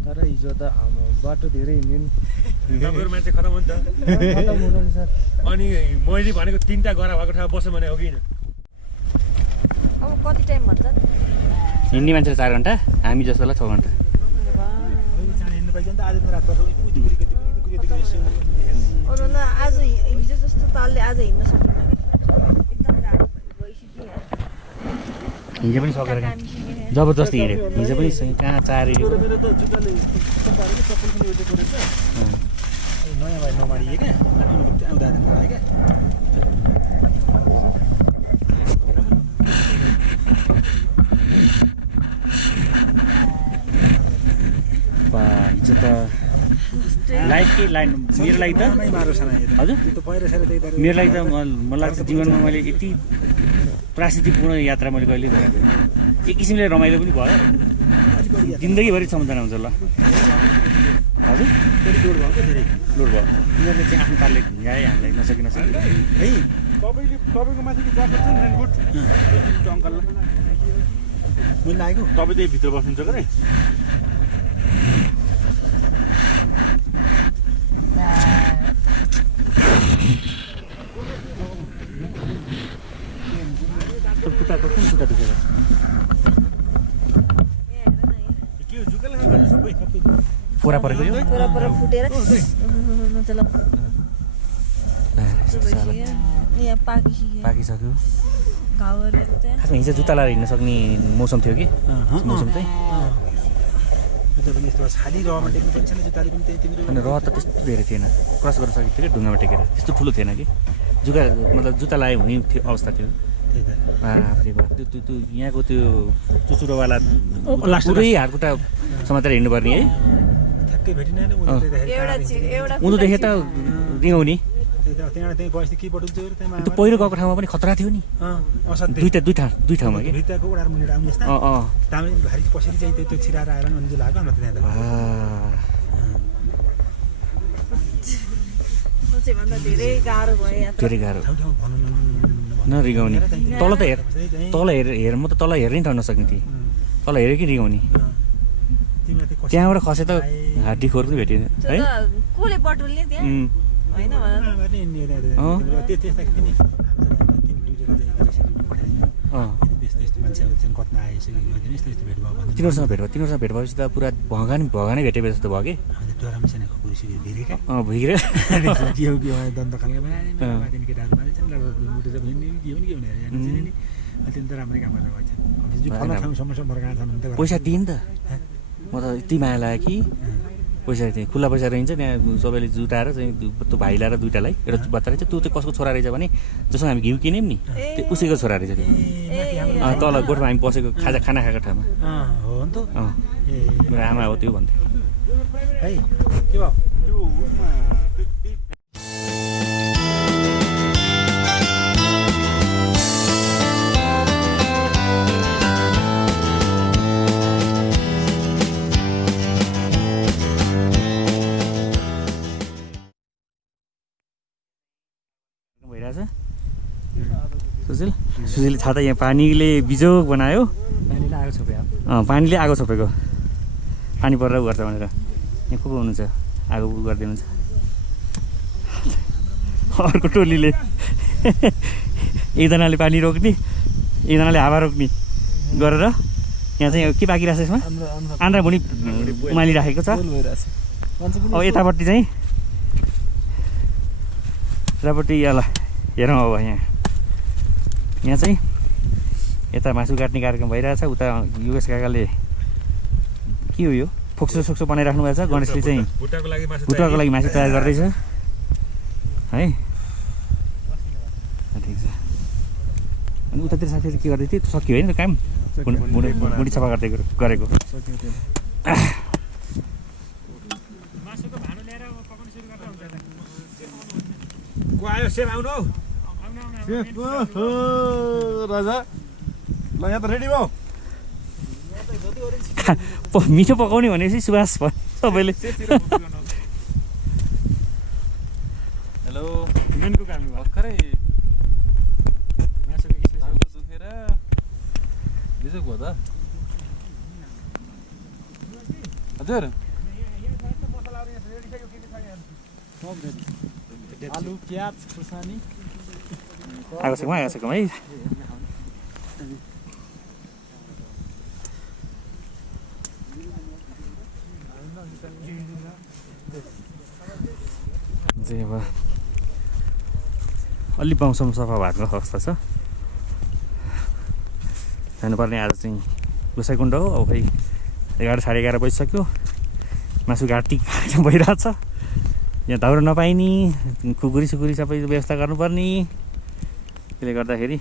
तर हिजो त बाटो धेरै तपाईँहरू मान्छे खतम हो नि त खतम हुनु सर अनि मैले भनेको 3टा गरा भएको ठाउँमा बस्यो भने हो कि अब कति टाइम भन्छ हिँड्ने मान्छेले 4 घन्टा हामी जस्तोलाई 6 घन्टा आज हिजो जस्तो तालले आज हिँड्न सक्दैन एकदम रातो भइसक्यो हिजो पनि सकेर जबरजस्ती हिँड्यो हिजो पनि कहाँ 4 नयाँ भाइ नमाडिए क्या आउँदा भाइ क्या हिजो त लाइटकै लाइन मेरो लागि त हजुर मेरो लागि त मलाई लाग्छ जीवनमा मैले यति प्राकृतिकपूर्ण यात्रा मैले कहिले गरेको एक किसिमले रमाइलो पनि भयो जिन्दगीभरि सम्झना हुन्छ ल हजुर लोड भयो उनीहरूले चाहिँ आफ्नो पालले ढुङ्गाए हामीलाई नसकी है तपाईँको माथि कि ज्याकेट छ नि रेनकोट अङ्कललाई मैले लागेको तपाईँ त्यही भित्र बस्नुहुन्छ के खुट्टाको कुन खुट्टा दुखेर पोरा परेको यो पुरा फुटेर यहाँ पाकिसक्यो घाउहरू खासमा हिजो जुत्ता लाएर हिँड्न सक्ने मौसम थियो कि मौसम चाहिँ जुत्ता पनि यस्तो खाली रहमा टेक्नु पनि छैन जुत्ताले पनि त्यही तिम्रो अनि रह त त्यस्तो धेरै थिएन क्रस गर्न सकेको थियो कि ढुङ्गामा टेकेर त्यस्तो ठुलो थिएन कि मतलब जुत्ता लगाए हुने थियो अवस्था थियो त्यही त बाफ्रे बाफ त्यो यहाँको त्यो चुचुरोवाला पुरै हातखुट्टा समातेर हिँड्नुपर्ने है ठ्याक्कै भेटिन उँधो देखे त रिगाउने त्यहाँ गएपछि के पठाउँछ त्यो पहिरो गएको ठाउँमा पनि खतरा थियो नि दुई ठाउँमा कि भित्ताको उडाएर मुनिर आउने जस्तो तामी भारी कसरी चाहिँ त्यो छिराएर आएर अनि जो लाग्यो न त्यहाँ धेरै गाह्रो भयो धेरै गाह्रो नरिगाउने तल त हेर म त तल हेर्नै ठाउँ नसक्ने थिएँ तल हेरेँ कि रिगाउने त्यहाँबाट खसे त हाड्डी खोर पनि भेटिएन है कसले बटुल्ने त्यहाँ तिनीहरूसँग भेट भएपछि त पुरा भगानै भेटे जस्तो भयो कि भुइँगिर पैसा दिएँ नि त म त यति माया लाग्यो कि पैसा थिएँ खुल्ला पैसा रहन्छ त्यहाँ सबैले जुटाएर चाहिँ त्यो भाइ ल्याएर दुइटालाई एउटा बच्चा रहेछ त्यो कसको छोरा रहेछ भने जसमा हामी घिउ किन्यौँ नि त्यो उसैको छोरा रहेछ त्यो तल गोठमा हामी बसेको खाना खाएको ठाउँमा मेरो आमा हो त्यो भन्थ्यो है के भयो सुशील छाता यहाँ पानीले बिजोग बनायो पानीले आगो छोपेको पानी परेर गर्छ भनेर यहाँ को हुनुहुन्छ आगो गरिदिनुहुन्छ अर्को टोलीले एकजनाले पानी रोक्ने एकजनाले हावा रोक्ने गरेर यहाँ चाहिँ के पाकिरहेको छ यसमा आन्द्रा भुँडी उमालिराखेको छ अब यतापट्टि चाहिँ यतापट्टि ल हेरौँ अब यहाँ चाहिँ यता मासु काट्ने कार्यक्रम भइरहेछ उता युएस काकाले के हो यो फोक्सो सोक्सो बनाइराख्नु भएको छ गणेशले चाहिँ भुट्टाको लागि मासु तयार गर्दैछ है ठिक छ अनि उतातिर साथीहरू के गर्दै थियो सक्यो होइन काम भुँडी सफा गर्दै गरेको राजा ल यहाँ त रेडी भयो मिठो पकाउने भनेपछि सुभाष सबैले हेलो मेनको काम भर्खरै मासुको इस्यु दुखेर बिजोक भयो त हजुर आलु प्याज खुर्सानी आगो छेकमा है चाहिँ अब अलि मौसम सफा भएको अवस्था छ जानुपर्ने आज चाहिँ गोसाइकुण्ड हो अब खै 11 साढे 11 बजिसक्यो मासु घाटी कार्यक्रम भइरहेछ यहाँ दाउरा नपाइने खुकुरी सुकुरी सबै व्यवस्था गर्नुपर्ने त्यसले गर्दाखेरि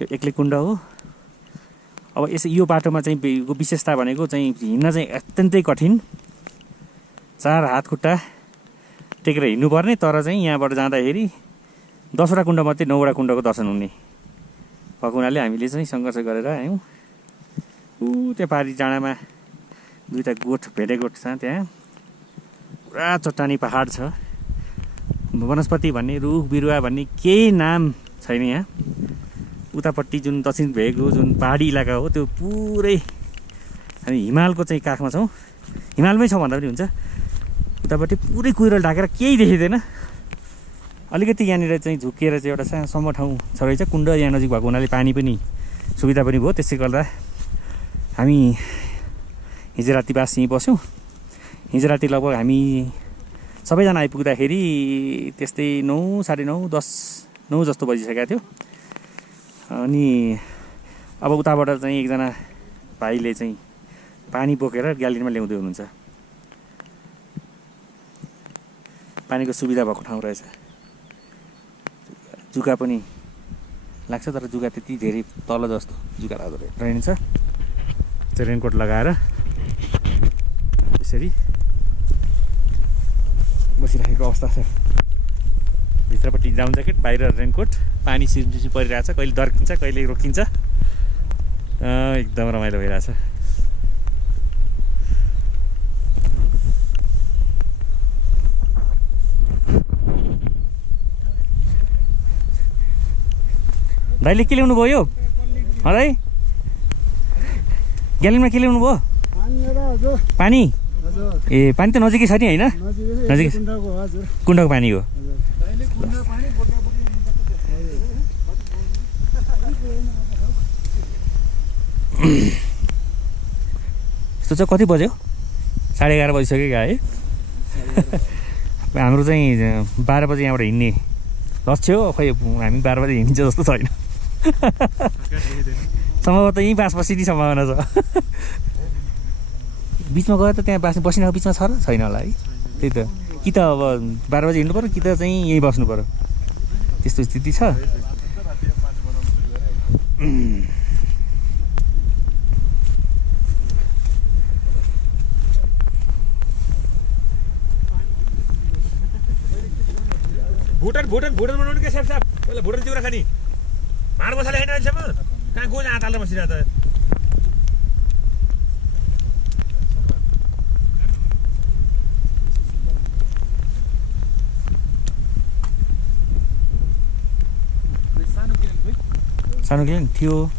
यो एक्लै कुण्ड हो अब यो बाटोमा चाहिँ विशेषता भनेको चाहिँ हिँड्न चाहिँ अत्यन्तै कठिन 4 हात खुट्टा टेकेर हिँड्नुपर्ने तर चाहिँ यहाँबाट जाँदाखेरि 10वटा कुण्ड मध्ये 9वटा कुण्डको दर्शन हुने भएको हुनाले हामीले चाहिँ सङ्घर्ष गरेर आयौँ त्यहाँ पारी डाँडामा दुईवटा गोठ भेटे गोठ छ त्यहाँ पुरा चट्टानी पहाड छ वनस्पति भन्ने रुख बिरुवा भन्ने केही नाम छैन यहाँ उतापट्टि जुन दक्षिण भेगको जुन पहाडी इलाका हो त्यो पुरै हामी हिमालको चाहिँ काखमा छौँ हिमालमै छौँ भन्दा पनि हुन्छ उतापट्टि पुरै कुइरो ढाकेर केही देखिँदैन अलिकति यहाँनिर चाहिँ झुकिएर चाहिँ एउटा सानोसम्म ठाउँ छ रहेछ कुण्ड यहाँ नजिक भएको हुनाले पानी पनि सुविधा पनि भयो त्यसै गर्दा हामी हिजो राति बास यहीँ बस्यौँ हिजो राति लगभग हामी सबैजना आइपुग्दाखेरि त्यस्तै 9 साढे 9 10 9 जस्तो बजिसकेको थियो अनि अब उताबाट चाहिँ एकजना भाइले चाहिँ पानी बोकेर ग्यालेरीमा ल्याउँदै हुनुहुन्छ। पानीको सुविधा भएको ठाउँ रहेछ। जुका पनि लाग्छ तर जुका त्यति धेरै तल जस्तो जुका लाग्दो रहन्छ। रेनकोट लगाएर यसरी बसिराखेको अवस्था छ। भित्रपट्टि डाउन ज्याकेट, बाहिर रेनकोट, पानी सिमसिम परिरहेछ, कहिले दर्किन्छ कहिले रोकिन्छ। एकदम रमाइलो भइरहेछ। दाइले के ल्याउनु भयो यो है? ग्यालेरीमा के ल्याउनु भयो? पानी? ए पानी त नजिकै छ नि होइन? नजिकै कुण्डको पानी हो। यस्तो चाहिँ कति बज्यो? 11:30 बजिसक्यो क्या है? हाम्रो चाहिँ 12 बजे यहाँबाट हिँड्ने लक्ष्य हो। खै हामी 12 बजे हिँड्छ जस्तो छैन। सम्भवतः यहीँ बाँस बसिने सम्भावना छ। बिचमा गएर त त्यहाँ बसिनको बिचमा छ र छैन होला है? त्यही त, कि त अब 12 बजी हिँड्नु पऱ्यो कि त चाहिँ यहीँ बस्नु पऱ्यो, त्यस्तो स्थिति छ। भुटन बनाउनु के सेफ साहब? पहिला भुटन चिउरा खाने भाँड बसाले होइन अहिलेसम्म। कहाँ गयो हात हालेर बसिरहेको त? सानो क्लिन थियो।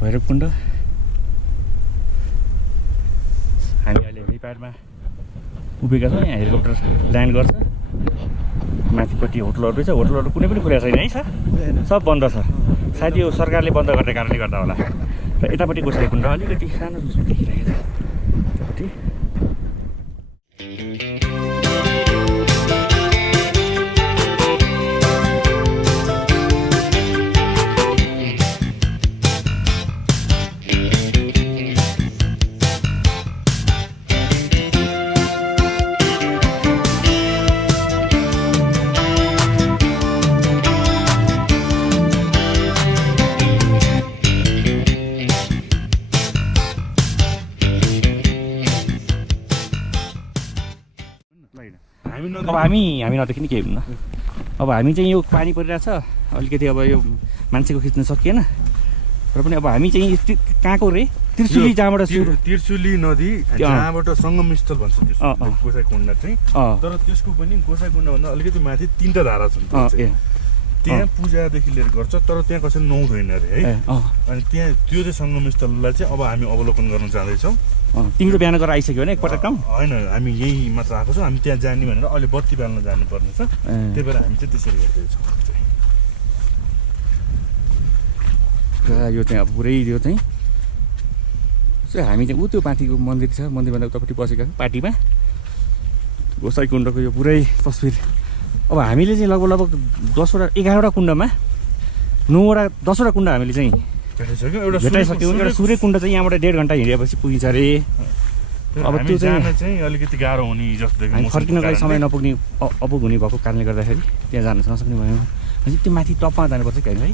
भैरवकुण्ड हामी अहिले हेलिप्याडमा उभिएका छौँ। यहाँ हेलिकप्टर ल्यान्ड गर्छ। माथिपट्टि होटलहरू रहेछ। होटलहरू कुनै पनि खुलेको छैन है सर? सब बन्द छ। सायद यो सरकारले बन्द गर्ने कारणले गर्दा होला। र यतापट्टि गोसाइँकुण्ड अलिकति सानो देखिरहेको छ यतापट्टि। अब हामी नदेखि केही हुन्न। अब हामी चाहिँ यो पानी परिरहेछ अलिकति अब यो मान्छेको खिच्न सकिएन र पनि अब हामी चाहिँ कहाँको रे त्रिशुली जहाँबाट त्रिशुली नदी जहाँबाट सङ्गमस्थल भन्छ त्यो गोसाइँकुण्ड चाहिँ। तर त्यसको पनि गोसाइँकुण्डभन्दा अलिकति माथि 3टा धारा छन्। त्यहाँ पूजादेखि लिएर गर्छ तर त्यहाँ कसैले नुहाउँदैन अरे है। अनि त्यहाँ त्यो चाहिँ सङ्गमस्थललाई चाहिँ अब हामी अवलोकन गर्न जाँदैछौँ। तिम्रो बिहान गरेर आइसक्यो भने एकपटक काम होइन, हामी यहीँ मात्र आएको छौँ। हामी त्यहाँ जाने भनेर अहिले बत्ती बाल्न जानुपर्ने छ। त्यही भएर हामी चाहिँ त्यसरी गर्दैछौँ। यो चाहिँ अब पुरै यो चाहिँ हामी चाहिँ त्यो माथिको मन्दिर छ। मन्दिरभन्दा उतापट्टि बसेका छौँ पार्टीमा। गोसाइँकुण्डको यो पुरै तस्बिर। अब हामीले चाहिँ लगभग 11वटा कुण्डमा 9वटा 10वटा कुण्ड हामीले चाहिँ भेटाइसक्यौँ। एउटा सूर्यकुण्ड चाहिँ यहाँबाट 1.5 घन्टा हिँडेपछि पुगिन्छ अरे। अब त्यो चाहिँ अलिकति गाह्रो हुने जस्तो हामी फर्किनको लागि समय नपुग्ने अपुग हुने भएको कारणले गर्दाखेरि त्यहाँ जान नसक्ने भयो। अनि त्यो माथि टपमा जानुपर्छ कि है?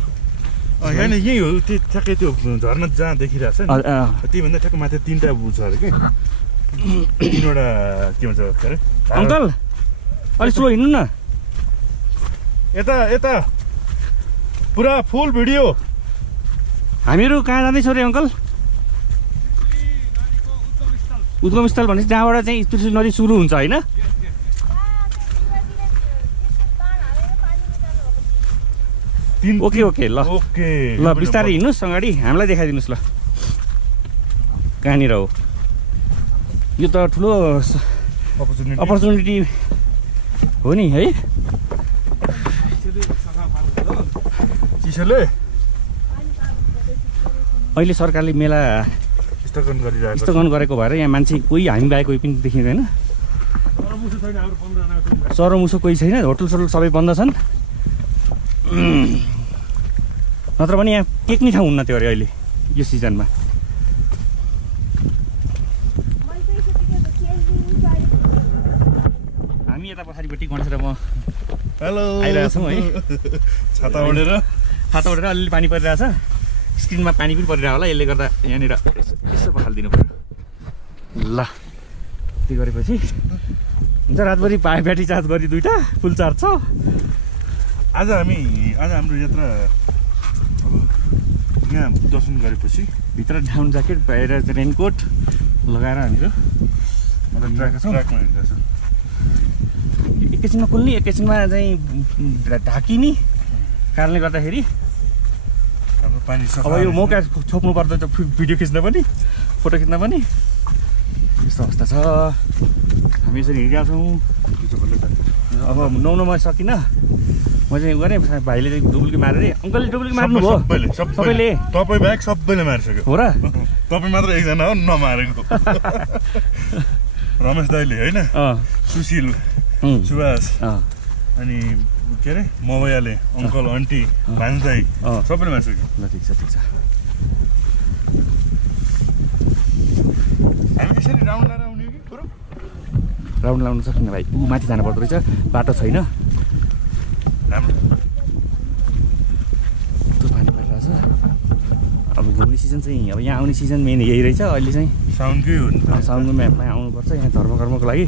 होइन, यही हो। त्यो ठ्याक्कै त्यो झर्ना जहाँ देखिरहेको छ नि त्यहीभन्दा ठ्याक्कै माथि 3टा छ अरे कि 3वटा के भन्छ के अरे। अङ्कल अलिक स्लो हिँड्नु न। यता पुरा फुल भिडियो। हामीहरू कहाँ जाँदैछौँ रे अङ्कल? उद्गम स्थल भनेपछि जहाँबाट चाहिँ त्रिशुली नदी सुरु हुन्छ होइन? ओके ल ल बिस्तारै हिँड्नुहोस् अगाडि हामीलाई देखाइदिनुहोस् ल कहाँनिर हो। यो त ठुलो अपर्च्युनिटी हो नि है। चिसोले अहिले सरकारले मेला स्थगन गरेको भएर यहाँ मान्छे कोही हामी बाहेक कोही पनि देखिँदैन। चरोमुसो कोही छैन। होटल सबै बन्द छन्। नत्र पनि यहाँ टेक्ने ठाउँ हुन्न थियो अरे अहिले यो सिजनमा। हामी यता पछाडिपट्टि गणेश र म आइरहेको छौँ है। छाता ओढेर अलिअलि पानी परिरहेछ। स्क्रिनमा पानी पनि परिरहेको होला। यसले गर्दा यहाँनिर यसो पखालिदिनु पऱ्यो। ल त्यो गरेपछि हुन्छ। रातभरि ब्याट्री चार्ज गरी 2टा फुल चार्ज छ। आज हाम्रो यात्रा अब यहाँ दर्शन गरेपछि भित्र डाउन ज्याकेट बाहिर रेनकोट लगाएर हामीहरू ट्र्याकमा हिँड्दैछौँ। एकैछिनमा खुल्ने एकैछिनमा चाहिँ ढाकिने कारणले गर्दाखेरि अब यो मौका छोप्नु पर्दा भिडियो खिच्न पनि फोटो खिच्न पनि यस्तो अवस्था छ। हामी यसरी हिँडिरहेको छौँ। अब नुहाउनमा सकिनँ। म चाहिँ गरेँ भाइले चाहिँ डुबुल्की मारेँ। अङ्कलले डुबुल्की मार्नु भयो सबैले? तपाईँ बाहेक सबैले मारिसक्यो हो र? तपाईँ मात्र एकजना हो नमारेको। रमेश दाइले होइन, सुशील, सुभाष अनि के अरे मवैयाले, अङ्कल आन्टी भान्साई सबैले मारिसक्यो। ल ठिक छ ठिक छ। हामी यसरी राउन्ड लाएर आउने कि पुरो राउन्ड लाउनु सक्ने भाइ। माथि जानुपर्दो रहेछ, बाटो छैन। त्यो पानी परिरहेछ। अब घुम्ने सिजन चाहिँ अब यहाँ आउने सिजन मेन यही रहेछ अहिले चाहिँ। साउन्डकै हो नि त। साउन्डको म्यापमा आउनुपर्छ यहाँ धर्मकर्मको लागि।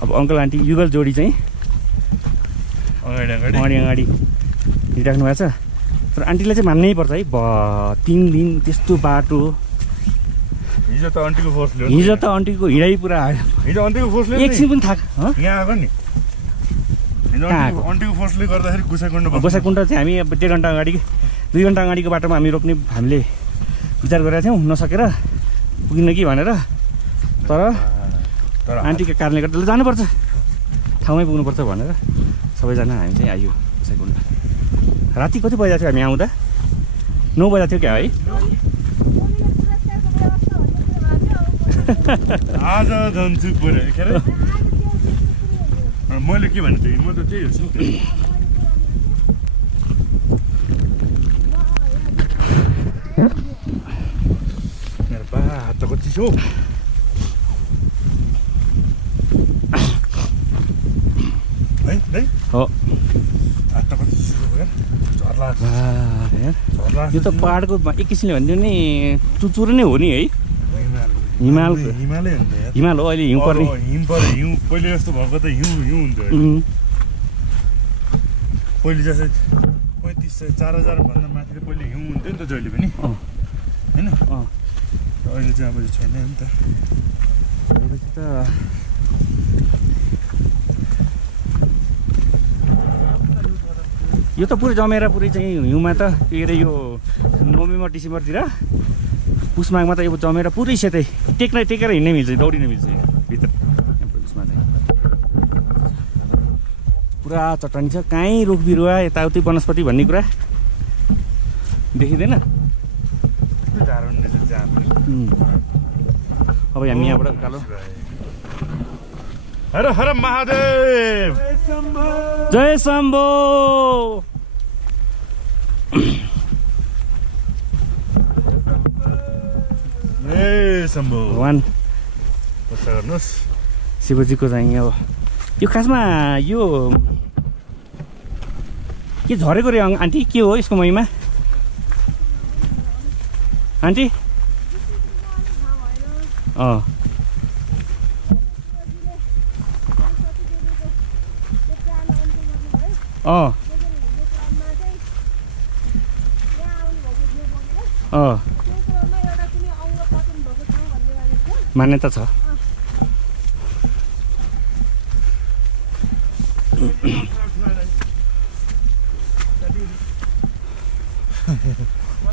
अब अङ्कल आन्टी युगल जोडी चाहिँ अगाडि हिँडिराख्नु भएको छ। तर आन्टीलाई चाहिँ मान्नै पर्छ है। 3 दिन त्यस्तो बाटो। हिजो त आन्टीको फोर्सले हिँडाइ पुरा आयो। हिजो आन्टीको फोर्सले एकछिन पनि थाक यहाँ आएको नि अन्टीको फोर्सले गर्दाखेरि गोसाइकुण्ड चाहिँ हामी अब 1.5 घन्टा अगाडि 2 घन्टा अगाडिको बाटोमा हामी रोप्ने हामीले विचार गरेका थियौँ नसकेर पुगिन कि भनेर तर आन्टीको कारणले गर्दा जानुपर्छ ठाउँमै पुग्नुपर्छ भनेर सबैजना हामी चाहिँ आयो गोसाइकुण्ड राति कति बजेको थियो हामी आउँदा 9 बजेको थियो क्या है आज जान्छु पुरै के अरे मैले के भन्नु थिएँ म त त्यही हो मेरो बा हात कति चिसो है हो हात कति चिसो भयो झर्ला यो त पहाडको एक किसिमले भनिदियो नि चुचुर नै हो नि है हिमाल हो अहिले हिउँ पर्ने हिउँ पहिले जस्तो भएको त हिउँ हुन्थ्यो पहिले जस्तै 3500-4000 भन्दा माथि त पहिले हिउँ हुन्थ्यो नि त जहिले पनि होइन अहिले चाहिँ अब छैन नि त यो त पुरै जमेर पुरै चाहिँ हिउँमा त के अरे यो नोभेम्बर डिसेम्बरतिर पुसमाघमा त यो जमेर पुरै सेतै टेकेर हिँड्नै मिल्छ दौडिन मिल्छ भित्र उसमा चाहिँ पुरा चट्टानी छ कहीँ रुख बिरुवा यताउति वनस्पति भन्ने कुरा देखिँदैन अब हामी यहाँबाट उकालो हर हर महादेव जय शम्भो भगवान् शिवजीको चाहिँ अब यो खासमा यो के झरेको रे आन्टी के हो यसको महिमा आन्टी मान्यता छ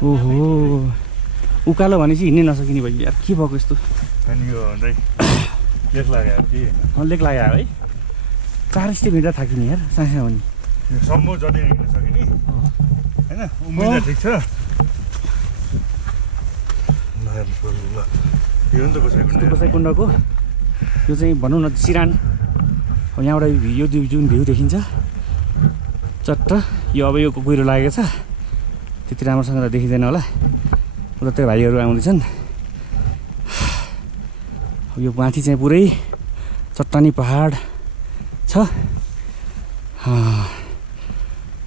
ओहो उकालो भनेपछि हिँड्नै नसकिने भयो यार के भएको यस्तो लेख लाग्यो लेख लाग्यो है 4 स्टेप हिँड्दा थाकिने यार सानो हो नि सम्भव जति हिँड्न सकिने होइन उम्मेद ठिक छ गोसाइकुण्डको यो चाहिँ भनौँ न सिरान यहाँबाट यो जुन भ्यू देखिन्छ चट्ट यो अब यो कुहिरो लागेको छ त्यति राम्रोसँग त देखिँदैन होला उता भाइहरू आउँदैछन् यो माथि चाहिँ पुरै चट्टानी पहाड छ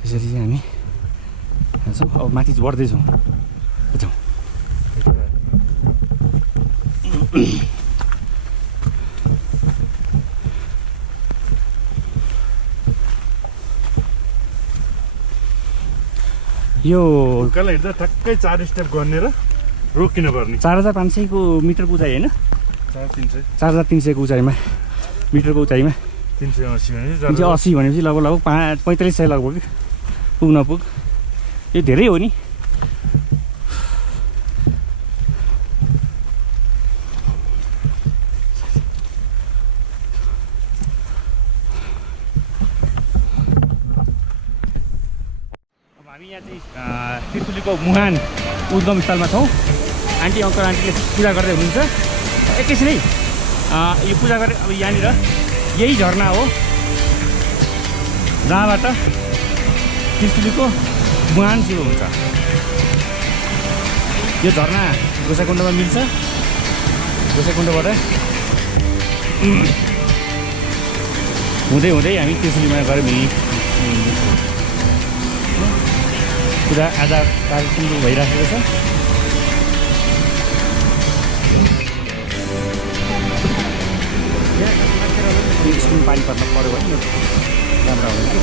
यसरी चाहिँ हामी छौँ अब माथि चाहिँ बढ्दैछौँ यो उकालो हिँड्दा ठ्याक्कै 4 स्टेप गर्ने र रोकिन पर्ने 4500 को मिटरको उचाइ होइन 4300 को उचाइमा मिटरको उचाइमा 380 भनेपछि लगभग 4500 लगभग पुग नपुग यो धेरै हो नि त्रिशुलीको मुहान उद्गम स्थलमा छौँ आन्टी अङ्कल आन्टीले पूजा गर्दै हुनुहुन्छ एकैछिनै यो पूजा गरे अब यहाँनिर यही झरना हो जहाँबाट त्रिशुलीको मुहान सुरु हुन्छ यो झरना गोसाइकुण्डमा मिल्छ गोसाइकुण्डबाट हुँदै हुँदै हामी त्रिशुलीमा गऱ्यौँ नि पूजा आज कार्यक्रम भइराखेको छ स्कुल पानी पर्न पऱ्यो भने राम्रो हुन्छ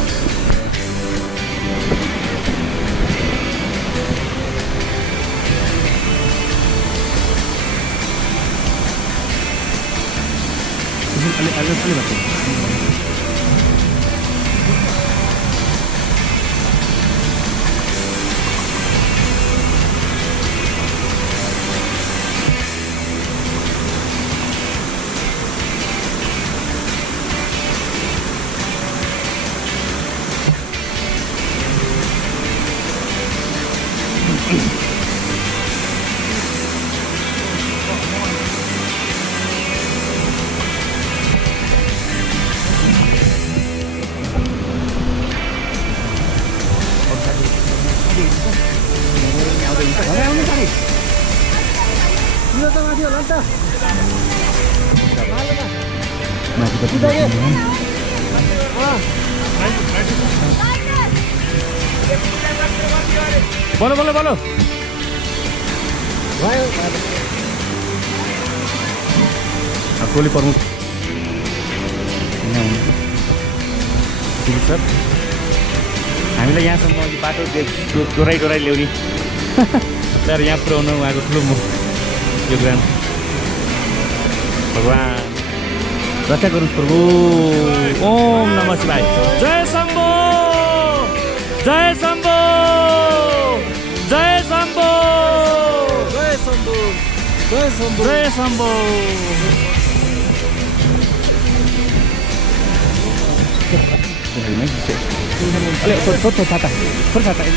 बोलो बोलो बोलो टोली प्रमुख सर हामीलाई यहाँसम्म अघि बाटो डोराइ ल्याउने तर यहाँ पुऱ्याउनु उहाँको ठुलो योगदान भगवान् रक्षा गरोस् प्रभु ओम नमः शिवाय जय शम्भो जय शम्भो जय शम्भो जय शम्भो जय शम्भो जय शम्भो अलि छोटो छाता छोटो छाता है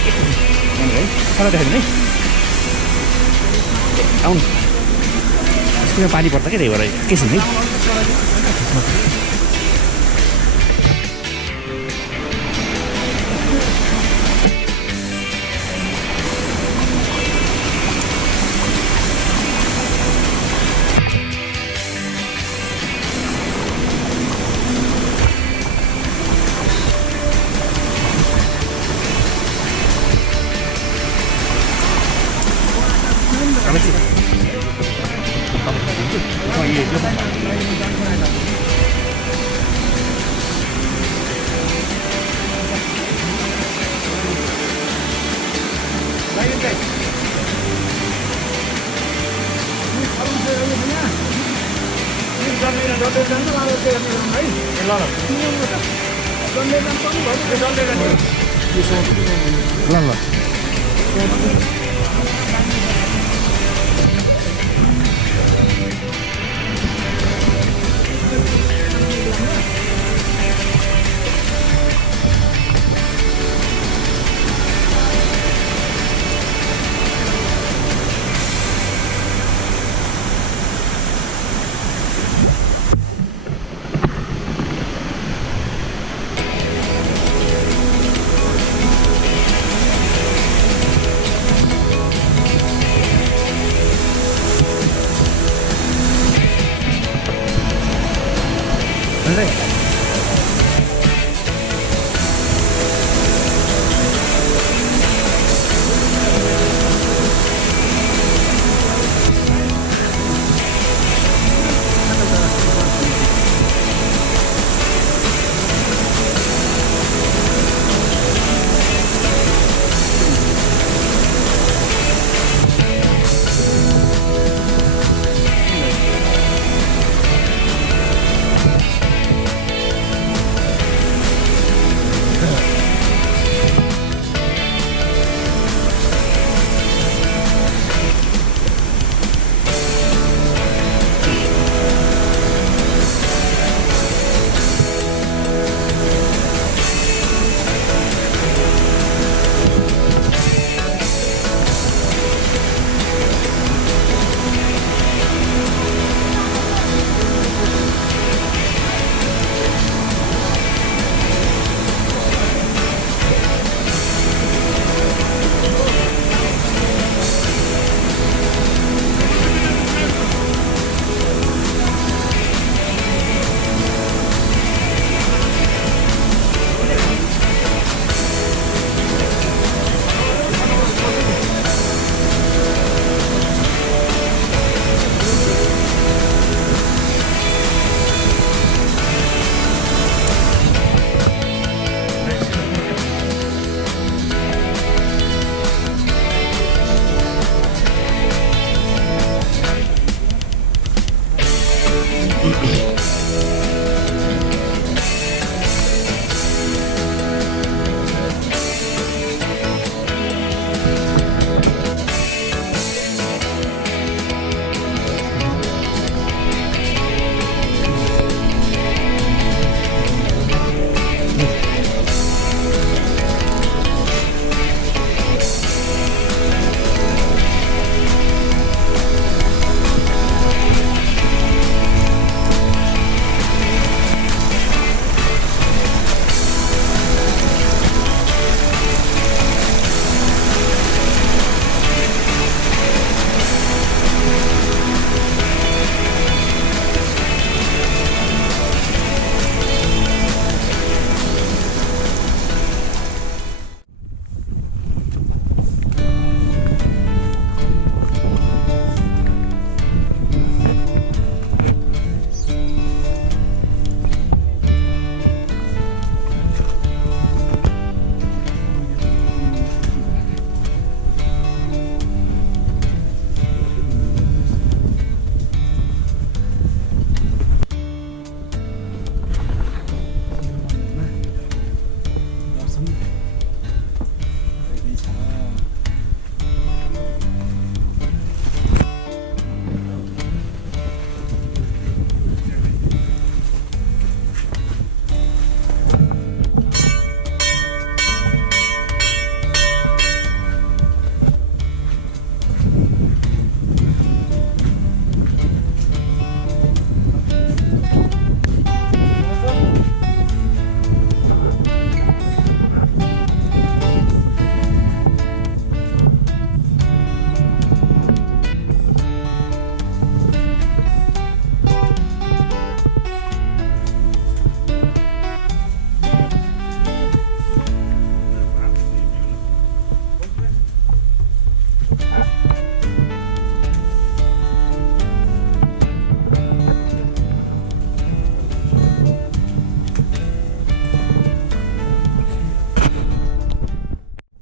छाता देखाइदिनु है आउनु त्यसमा पानी पर्छ क्या त्यही भएर एकैछिन है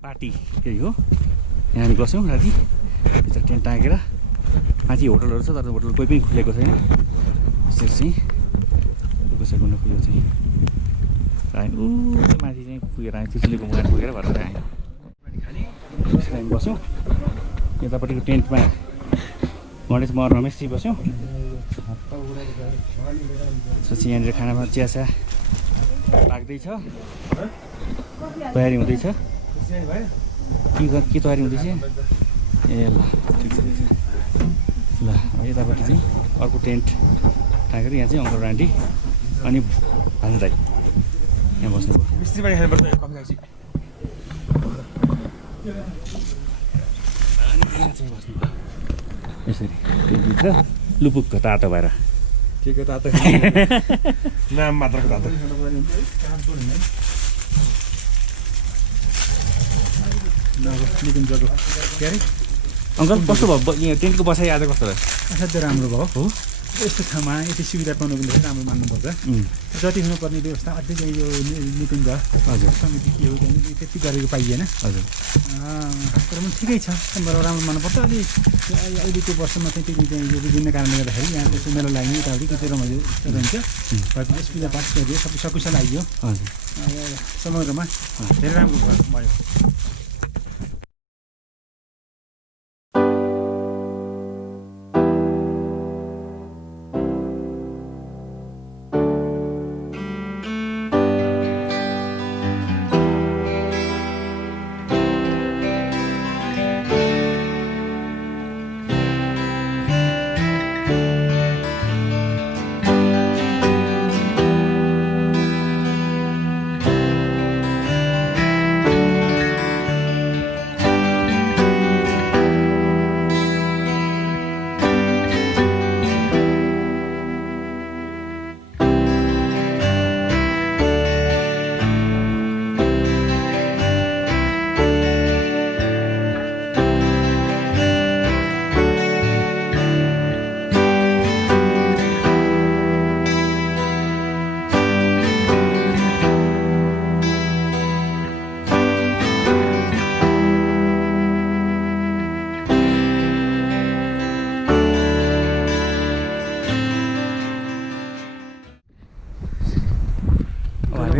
पार्टी केही हो। यहाँ हामी बस्यौँ राति, भित्र टेन्ट टाँगेर। माथि होटलहरू छ तर होटल कोही पनि खुलेको छैन। यसरी चाहिँ गोसाइकुण्ड खुलेको चाहिँ हामी माथि चाहिँ पुगेर आयौँ, त्रिशुलीको मुहान पुगेर भएर चाहिँ आयौँ। यसरी हामी बस्यौँ। यतापट्टिको टेन्टमा गणेश म रमेशजी बस्यौँ। त्यसपछि यहाँनिर खानामा चियासा पाक्दैछ, तयारी हुँदैछ। के तयारी हुँदैछ? ए ल ठिक छ ल। यतापट्टि चाहिँ अर्को टेन्ट टाँगेर यहाँ चाहिँ अङ्कल आन्टी अनि भान्जा दाइ यहाँ बस्नुभयो। मिस्त्री पानी खानुपर्छ कफी खाएपछि। अनि यहाँ चाहिँ बस्नुभयो यसरी भित्र लुपुक्क तातो भएर। के को तातो? नाम मात्रको तातो। निकुञ्जको के अरे अङ्कल कस्तो भयो यहाँ टेन्टको बसाइ आज कस्तो भयो? असाध्यै राम्रो भयो हो। यस्तो ठाउँमा यति सुविधा पाउनु पनि धेरै राम्रो मान्नुपर्छ। जति हुनुपर्ने व्यवस्था अझै चाहिँ यो निकुञ्ज हजुर समिति के हो त्यहाँनिर त्यति गरेको पाइएन। हजुर तर पनि ठिकै छ, राम्रो मान्नुपर्छ। अहिलेको वर्षमा चाहिँ त्यति चाहिँ यो विभिन्न कारणले गर्दाखेरि यहाँ त्यसको मेला लाग्ने यताउति कति रमाइलो रहन्छ। यस पूजापाठ गरियो, सबै सकुशल आइयो। हजुर समग्रमा धेरै राम्रो भयो।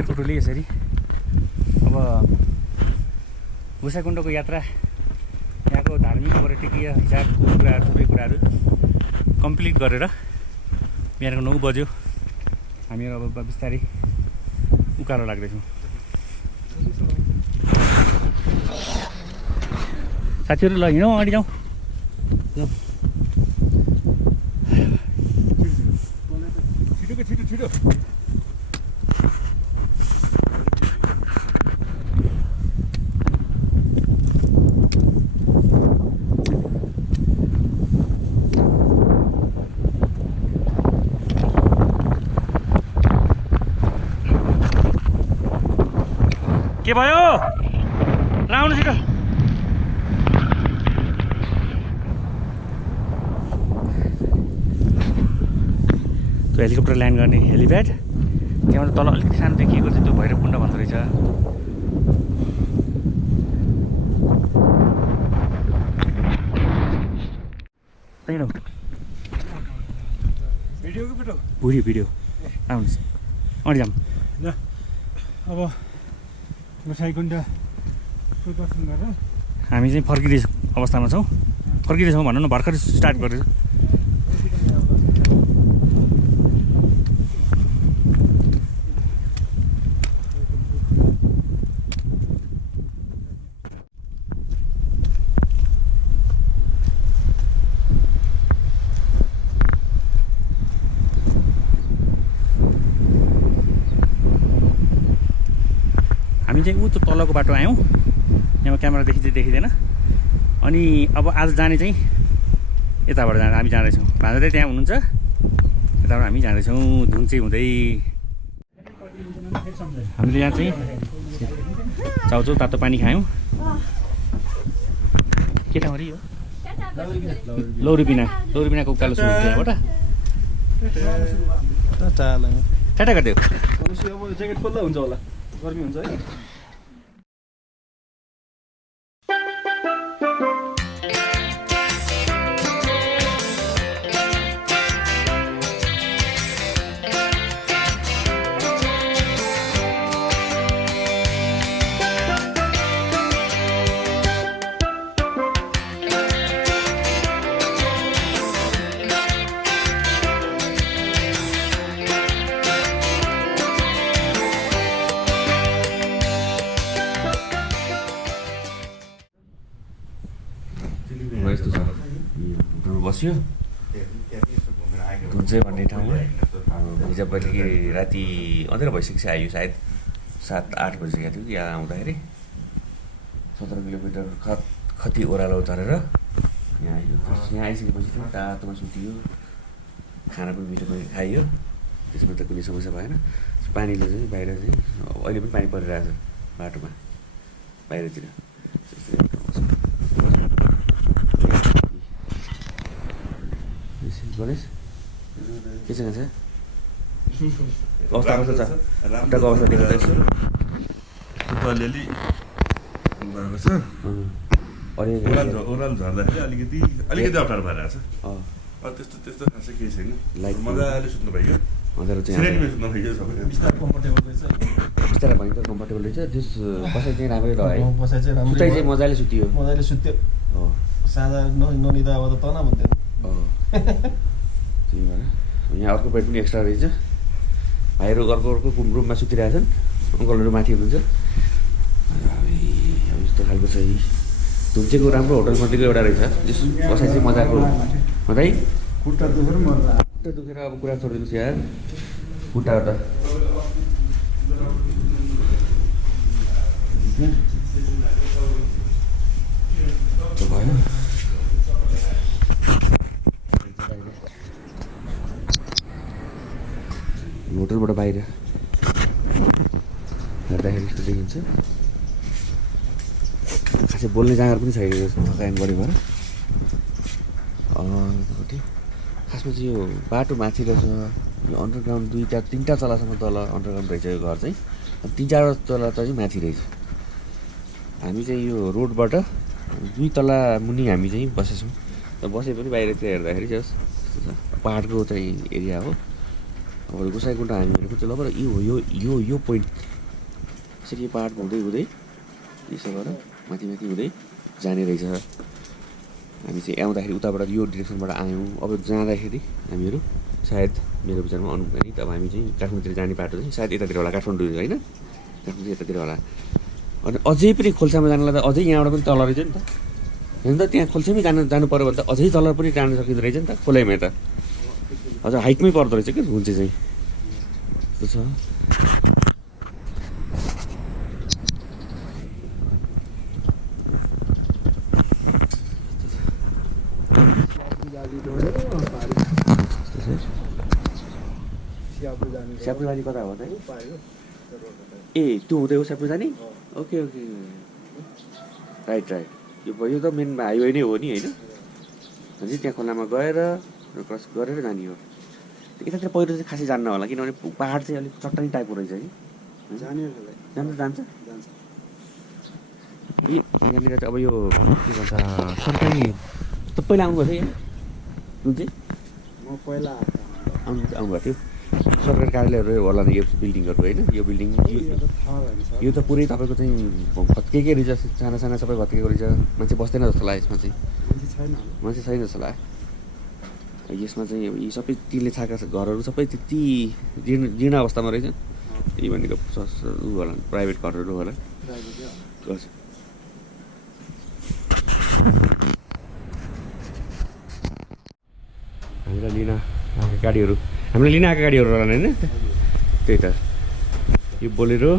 टोटोले यसरी अब गोसाइकुण्डको यात्रा, यहाँको धार्मिक पर्यटकीय हिसाबको कुराहरू सबै कुराहरू कम्प्लिट गरेर बिहानको 9 बज्यो। हामीहरू अब बिस्तारै उकालो लाग्दैछौँ। साथीहरू ल हिँडौँ, अगाडि जाउँ। छिटो छिटो। के भयो? लाउनु छिटो। त्यो हेलिकप्टर ल्यान्ड गर्ने हेलिप्याड त्यहाँबाट तल अलिकति सानो देखिएको चाहिँ त्यो भैरवकुण्ड भन्दो रहेछ। भिडियो आउनुहोस् अगाडि जाऊँ। अब गोसाइकुण्ड दर्शन गरेर हामी चाहिँ फर्किँदै अवस्थामा छौँ। फर्किँदैछौँ भनौँ न, भर्खर स्टार्ट गरेर। हामी चाहिँ ऊ त्यो तलको बाटो आयौँ, यहाँ क्यामेरादेखि चाहिँ देखिँदैन। अनि अब आज जाने चाहिँ यताबाट हामी जाँदैछौँ। भान्जा चाहिँ त्यहाँ हुनुहुन्छ, यताबाट हामी जाँदैछौँ धुन्चे हुँदै। हामीले यहाँ चाहिँ चाउचाउ तातो पानी खायौँ। के ठाउँ हो? लौरीपिनाको उकालो सुरु त्यहाँबाट टाटा गरिदियो। ज्याकेट खोल्दा हुन्छ होला, गर्मी हुन्छ है। बस्यो धुन्चे भन्ने ठाउँमा। हिजो बेलुकी राति अँधेरो भइसकेपछि आयो सायद 7-8 बजिसकेको थियो कि यहाँ आउँदाखेरि 17 किलोमिटर खती ओह्रालो चढेर यहाँ आयो। यहाँ आइसकेपछि चाहिँ तातोमा सुतियो, खाना पनि मिठो पनि खाइयो, त्यसमा त कुनै समस्या भएन। पानीले चाहिँ बाहिर चाहिँ अहिले पनि पानी परिरहेको छ बाटोमा बाहिरतिर। गणेश के छ अवस्था कस्तो छ? खुट्टाको अवस्था देख्दा यसो अलिअलि भएको छ। ओह्रालो झर्दाखेरि अलिकति अप्ठ्यारो भइरहेको छ। त्यस्तो खासै केही छैन। मजाले सुत्नु भयो, सिरानीमा सुत्नु भयो, सबै बिस्तारै भयङ्कर कम्फर्टेबल रहेछ। त्यस बसाइ चाहिँ राम्रै रह्यो, सुताइ चाहिँ मजाले सुत्यो। साँझ ननिदा अब त तनाव हुन्थेन। त्यही भएर यहाँ अर्को बेड पनि एक्स्ट्रा रहेछ। भाइहरू अर्को रुममा सुतिरहेछन्, अङ्कलहरू माथि हुनुहुन्छ। यस्तो खालको चाहिँ धुन्चेको राम्रो होटल मध्येको एउटा रहेछ। त्यस बसाइ चाहिँ मजाको है। खुट्टा दुखेर अब कुरा छोडिदिनुहोस् यार, खुट्टा त भयो। होटलबाट बाहिर हेर्दाखेरि यस्तो देखिन्छ। खासै बोल्ने जग्गा पनि छैन थकान बढी भएर। खासमा चाहिँ यो बाटो माथि रहेछ, यो अन्डरग्राउन्ड 2-3टा तलासम्म तल अन्डरग्राउन्ड रहेछ यो घर चाहिँ। 3-4 तला चाहिँ माथि रहेछ। हामी चाहिँ यो रोडबाट 2 तला मुनि हामी चाहिँ बसेछौँ। बसे पनि बाहिरतिर हेर्दाखेरि जस पाहाडको चाहिँ एरिया हो। अब गोसाइकुण्ड हामी भनेको चाहिँ लगभग यो पोइन्ट यसरी पाहाड हुँदै हुँदै यसो गरेर माथि हुँदै जाने रहेछ। हामी चाहिँ आउँदाखेरि उताबाट यो डिरेक्सनबाट आयौँ। अब जाँदाखेरि हामीहरू सायद मेरो विचारमा अनुमानित अब हामी चाहिँ काठमाडौँतिर जाने बाटो चाहिँ सायद यतातिर होला, काठमाडौँ होइन, काठमाडौँ यतातिर होला। अनि अझै पनि खोल्सामा जानलाई त अझै यहाँबाट पनि तल रहेछ नि त। हेर्नु त त्यहाँ खोल्सामै जानु पऱ्यो भने त अझै तल पनि जानु सकिँदो रहेछ नि त खोलाइमा त। अझ हाइटमै पर्दो रहेछ क्या धुन्चे चाहिँ। त्यस्तो छ। स्याप्रो जाने कता हो त? ए त्यो हुँदै हो स्याप्रो जाने? Okay right. यो भयो त मेन हाइवे नै हो नि होइन? भने त्यहाँ खोलामा गएर क्रस गरेर जाने हो। यतातिर पहिरो चाहिँ खासै जान्न होला, किनभने पाहाड चाहिँ अलिक चट्टानी टाइपको रहेछ कि। जान्छ यहाँनिर चाहिँ अब यो के भन्छ सरकारी त पहिला आउनुभएको थियो यहाँ जुन चाहिँ म पहिला आउनुभएको थियो। सरकारी कार्यालयहरू होला नि यो बिल्डिङहरू होइन? यो बिल्डिङ यो त पुरै तपाईँको चाहिँ भत्किएकै रहेछ, साना सबै भत्किएको रहेछ। मान्छे बस्दैन जस्तो लाग्यो यसमा चाहिँ, मान्छे छैन जस्तो लाग्यो यसमा चाहिँ। यी सबै टिनले छाएका घरहरू सबै त्यति जीर्ण अवस्थामा रहेछ। यी भनेको ऊ होला प्राइभेट घरहरू होला। हामीलाई लिन आएका गाडीहरू होला होइन? त्यही त यो बोलेरो,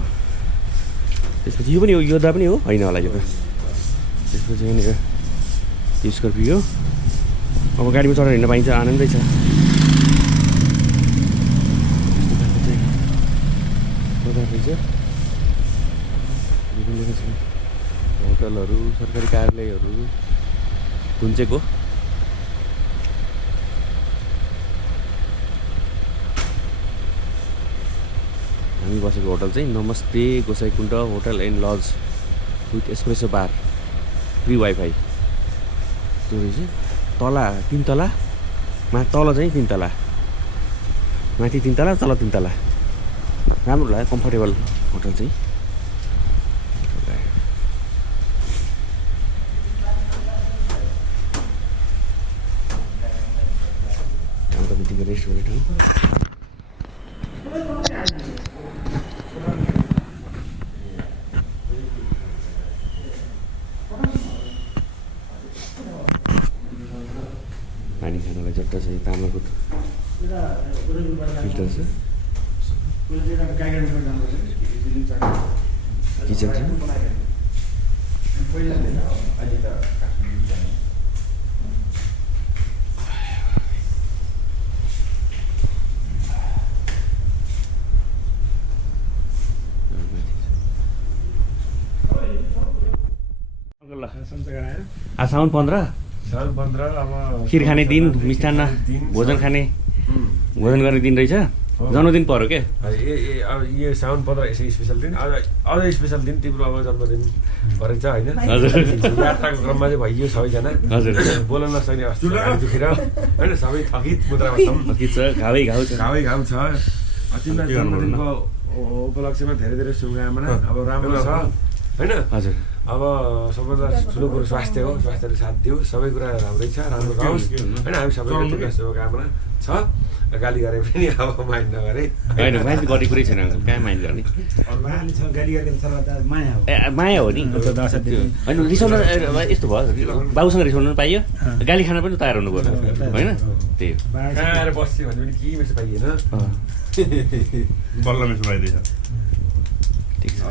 त्यसपछि यो पनि हो, योद्धा पनि हो होइन होला यो त। त्यसपछि यहाँनिर स्कर्पियो। अब गाडीमा चढेर हिँड्न पाइन्छ, आनन्दै छ। होटलहरू, सरकारी कार्यालयहरू धुन्चेको। हामी बसेको होटल चाहिँ नमस्ते Gosaikunda hotel and lodge with espresso bar, free wifi. त्यो रहेछ तला 3 तला, तल चाहिँ 3 तला, माथि 3 तला, तल 3 तला। राम्रो लाग्यो, कम्फर्टेबल होटल चाहिँ। हाम्रो मिटिङको रेस्ट गर्ने ठाउँ। पानी खानलाई चट्ट चाहिँ तामाको फिल्टर छ किचन छ साउन 15 अब खिर खाने दिन मिष्टान्न भोजन खाने भोजन गर्ने दिन रहेछ जन्मदिन पर्यो के अब यो साउन 15 यसै स्पेसल दिन अझ स्पेसल दिन तिम्रो अब जन्मदिन रहेछ होइन यात्राको क्रममा चाहिँ भइयो सबैजना बोल्न नसक्ने अवस्था दुखेर होइन सबै थकित मुद्रामा छौँ घाउ छ तिमीलाई जन्मदिनको उपलक्ष्यमा धेरै धेरै शुभकामना अब राम्रो छ होइन हजुर अब सबभन्दा ठुलो कुरो स्वास्थ्य हो स्वास्थ्यले साथ दियो सबै कुरा राम्रै छ राम्रो रहोस् होइन हामी सबैको शुभकामना छ गाली गरे पनि अब माइन्ड नगरे होइन माइन्ड गर्ने कुरै छैन कहाँ माइन्ड गर्ने माया हो नि होइन रिसाउन यस्तो भयो बाबुसँग रिसाउनु पनि पाइयो गाली खान पनि तयार हुनु पर्यो होइन त्यही हो खाएर बस्यो भने पनि के मेसो पाइएन बल्ल मेसो पाइँदैछ ठिक छ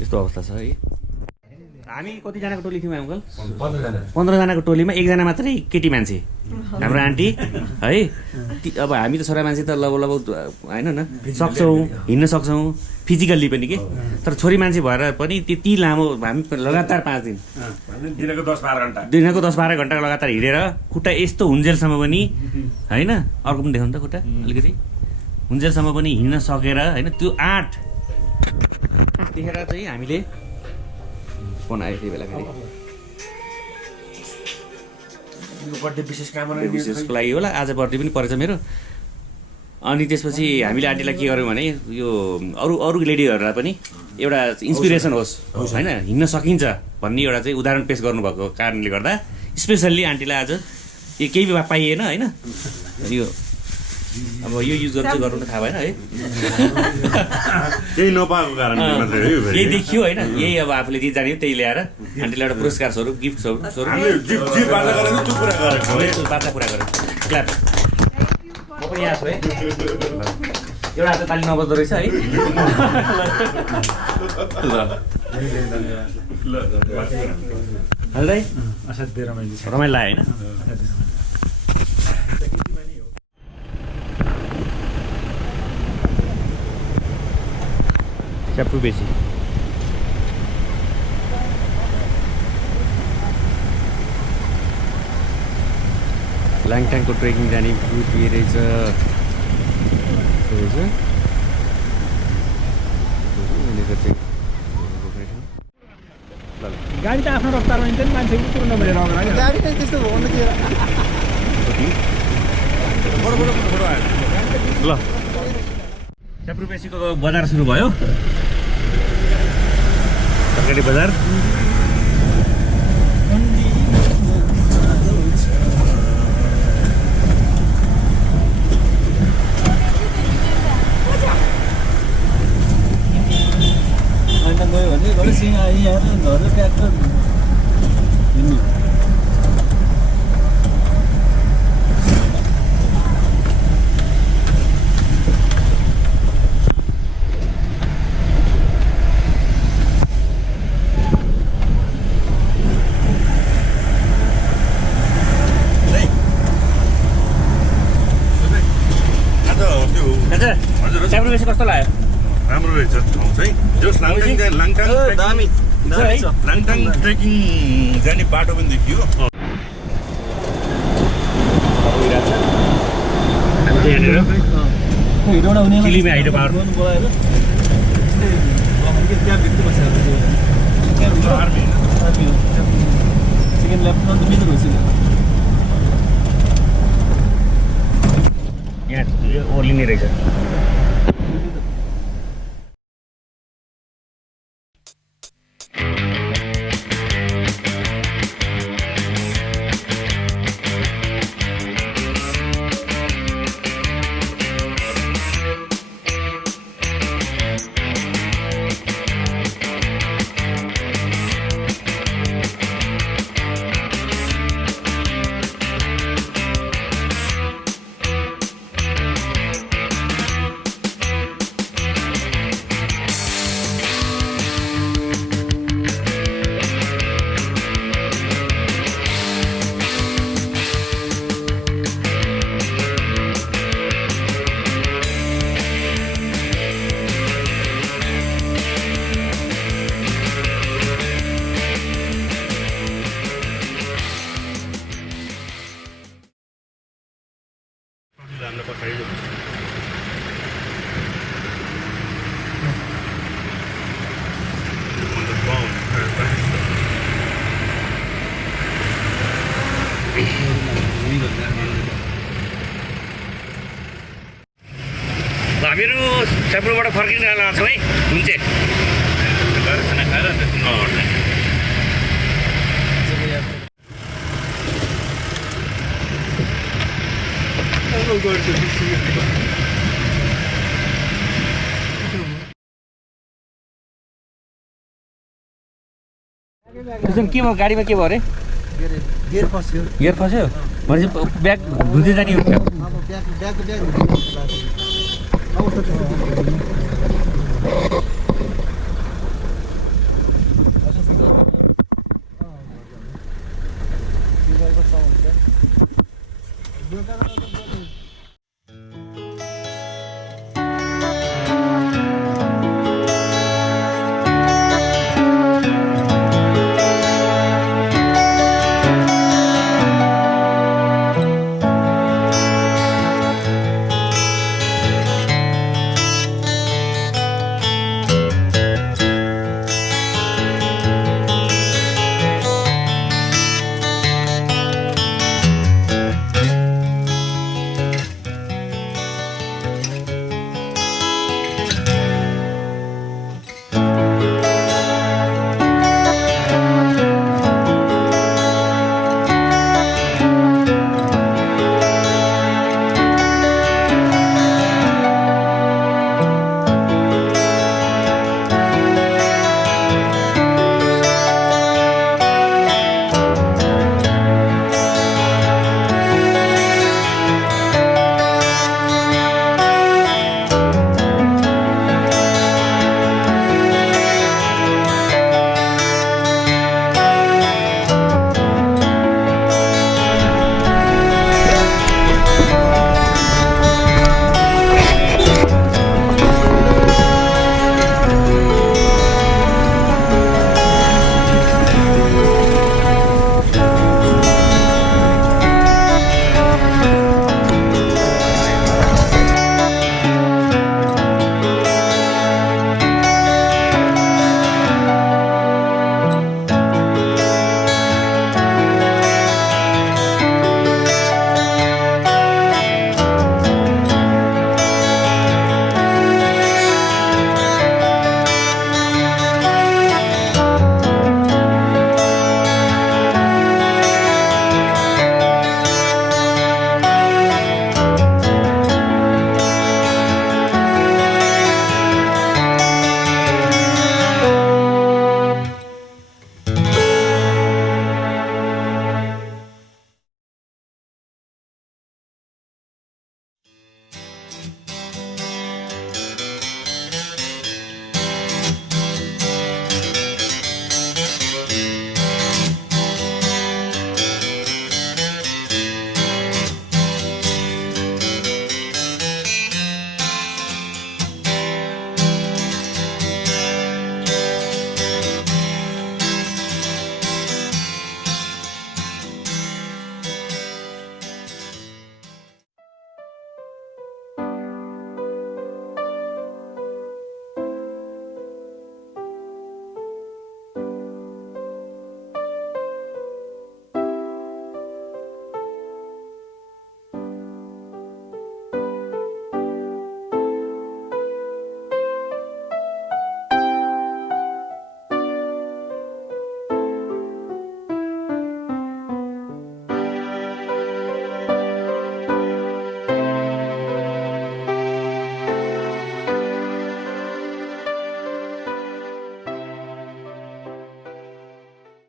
यस्तो अवस्था छ है हामी कतिजनाको टोली थियौँ अङ्कल 15जनाको टोलीमा एकजना मात्रै केटी मान्छे हाम्रो आन्टी है अब हामी त छोरा मान्छे त लगभग होइन न सक्छौँ हिँड्न सक्छौँ फिजिकल्ली पनि के तर छोरी मान्छे भएर पनि त्यति लामो हामी लगातार 5 दिन दिनको 10-12 घन्टा लगातार हिँडेर खुट्टा यस्तो हुन्जेलसम्म पनि होइन अर्को पनि देखाउनु त खुट्टा अलिकति हुन्जेलसम्म पनि हिँड्न सकेर होइन त्यो 8 देखेर चाहिँ हामीले फोन आयो त्यही बेलाखेरि बर्थडे विशेष कामना विशेषको लागि होला आज बर्थडे पनि परेछ मेरो अनि त्यसपछि हामीले आन्टीलाई के गर्यौँ भने यो अरू लेडीहरूलाई पनि एउटा इन्सपिरेसन होस् होइन हिँड्न सकिन्छ भन्ने एउटा चाहिँ उदाहरण पेश गर्नुभएको कारणले गर्दा स्पेसल्ली आन्टीलाई आज यो केही पाइएन होइन यो अब यो युज गर्नु चाहिँ गर्नु थाहा भएन है केही नपाएको कारणले मात्रै हो यही देखियो होइन यही अब आफूले दिइ जाने त्यही ल्याएर आन्टीलाई एउटा पुरस्कार स्वरूप गिफ्ट स्वरूप बाचा पुरा गरेँ क्ल्याप म पनि यहाँ छु है एउटा हात ताली नबज्दो रहेछ है ल असाध्यै रमाइलो लाग्यो होइन च्याप्पु बेसी लाङटाङको ट्रेकिङ जाने ग्रुप के रहेछ गाडी त आफ्नो रफ्तारमा हिँड्छ नि मान्छे कुरो नभएर गाडी त त्यस्तो हुनु थियो ल च्याप्पु बेसीको बजार सुरु भयो तरकारी बजार गयो भने सिंह यहाँ घर ट्र्याक्टर हिँड्नु च्याप्पु बेसी कस्तो लाग्यो राम्रो रहेछ ठाउँ चाहिँ जस लाङटाङ ट्रेकिङ जाने बाटो पनि देखियो किलिमे हाइड्रो पावर यहाँ ओर्लिने रहेछ मेरो सेप्रोबाट फर्किने बेला छ है हुन्छ खाना खाएर के भयो गाडीमा के भयो अरे गियर फस्यो गियर फस्यो भनेपछि ब्याग धुँदै जाने हो अब ब्याग अवस्था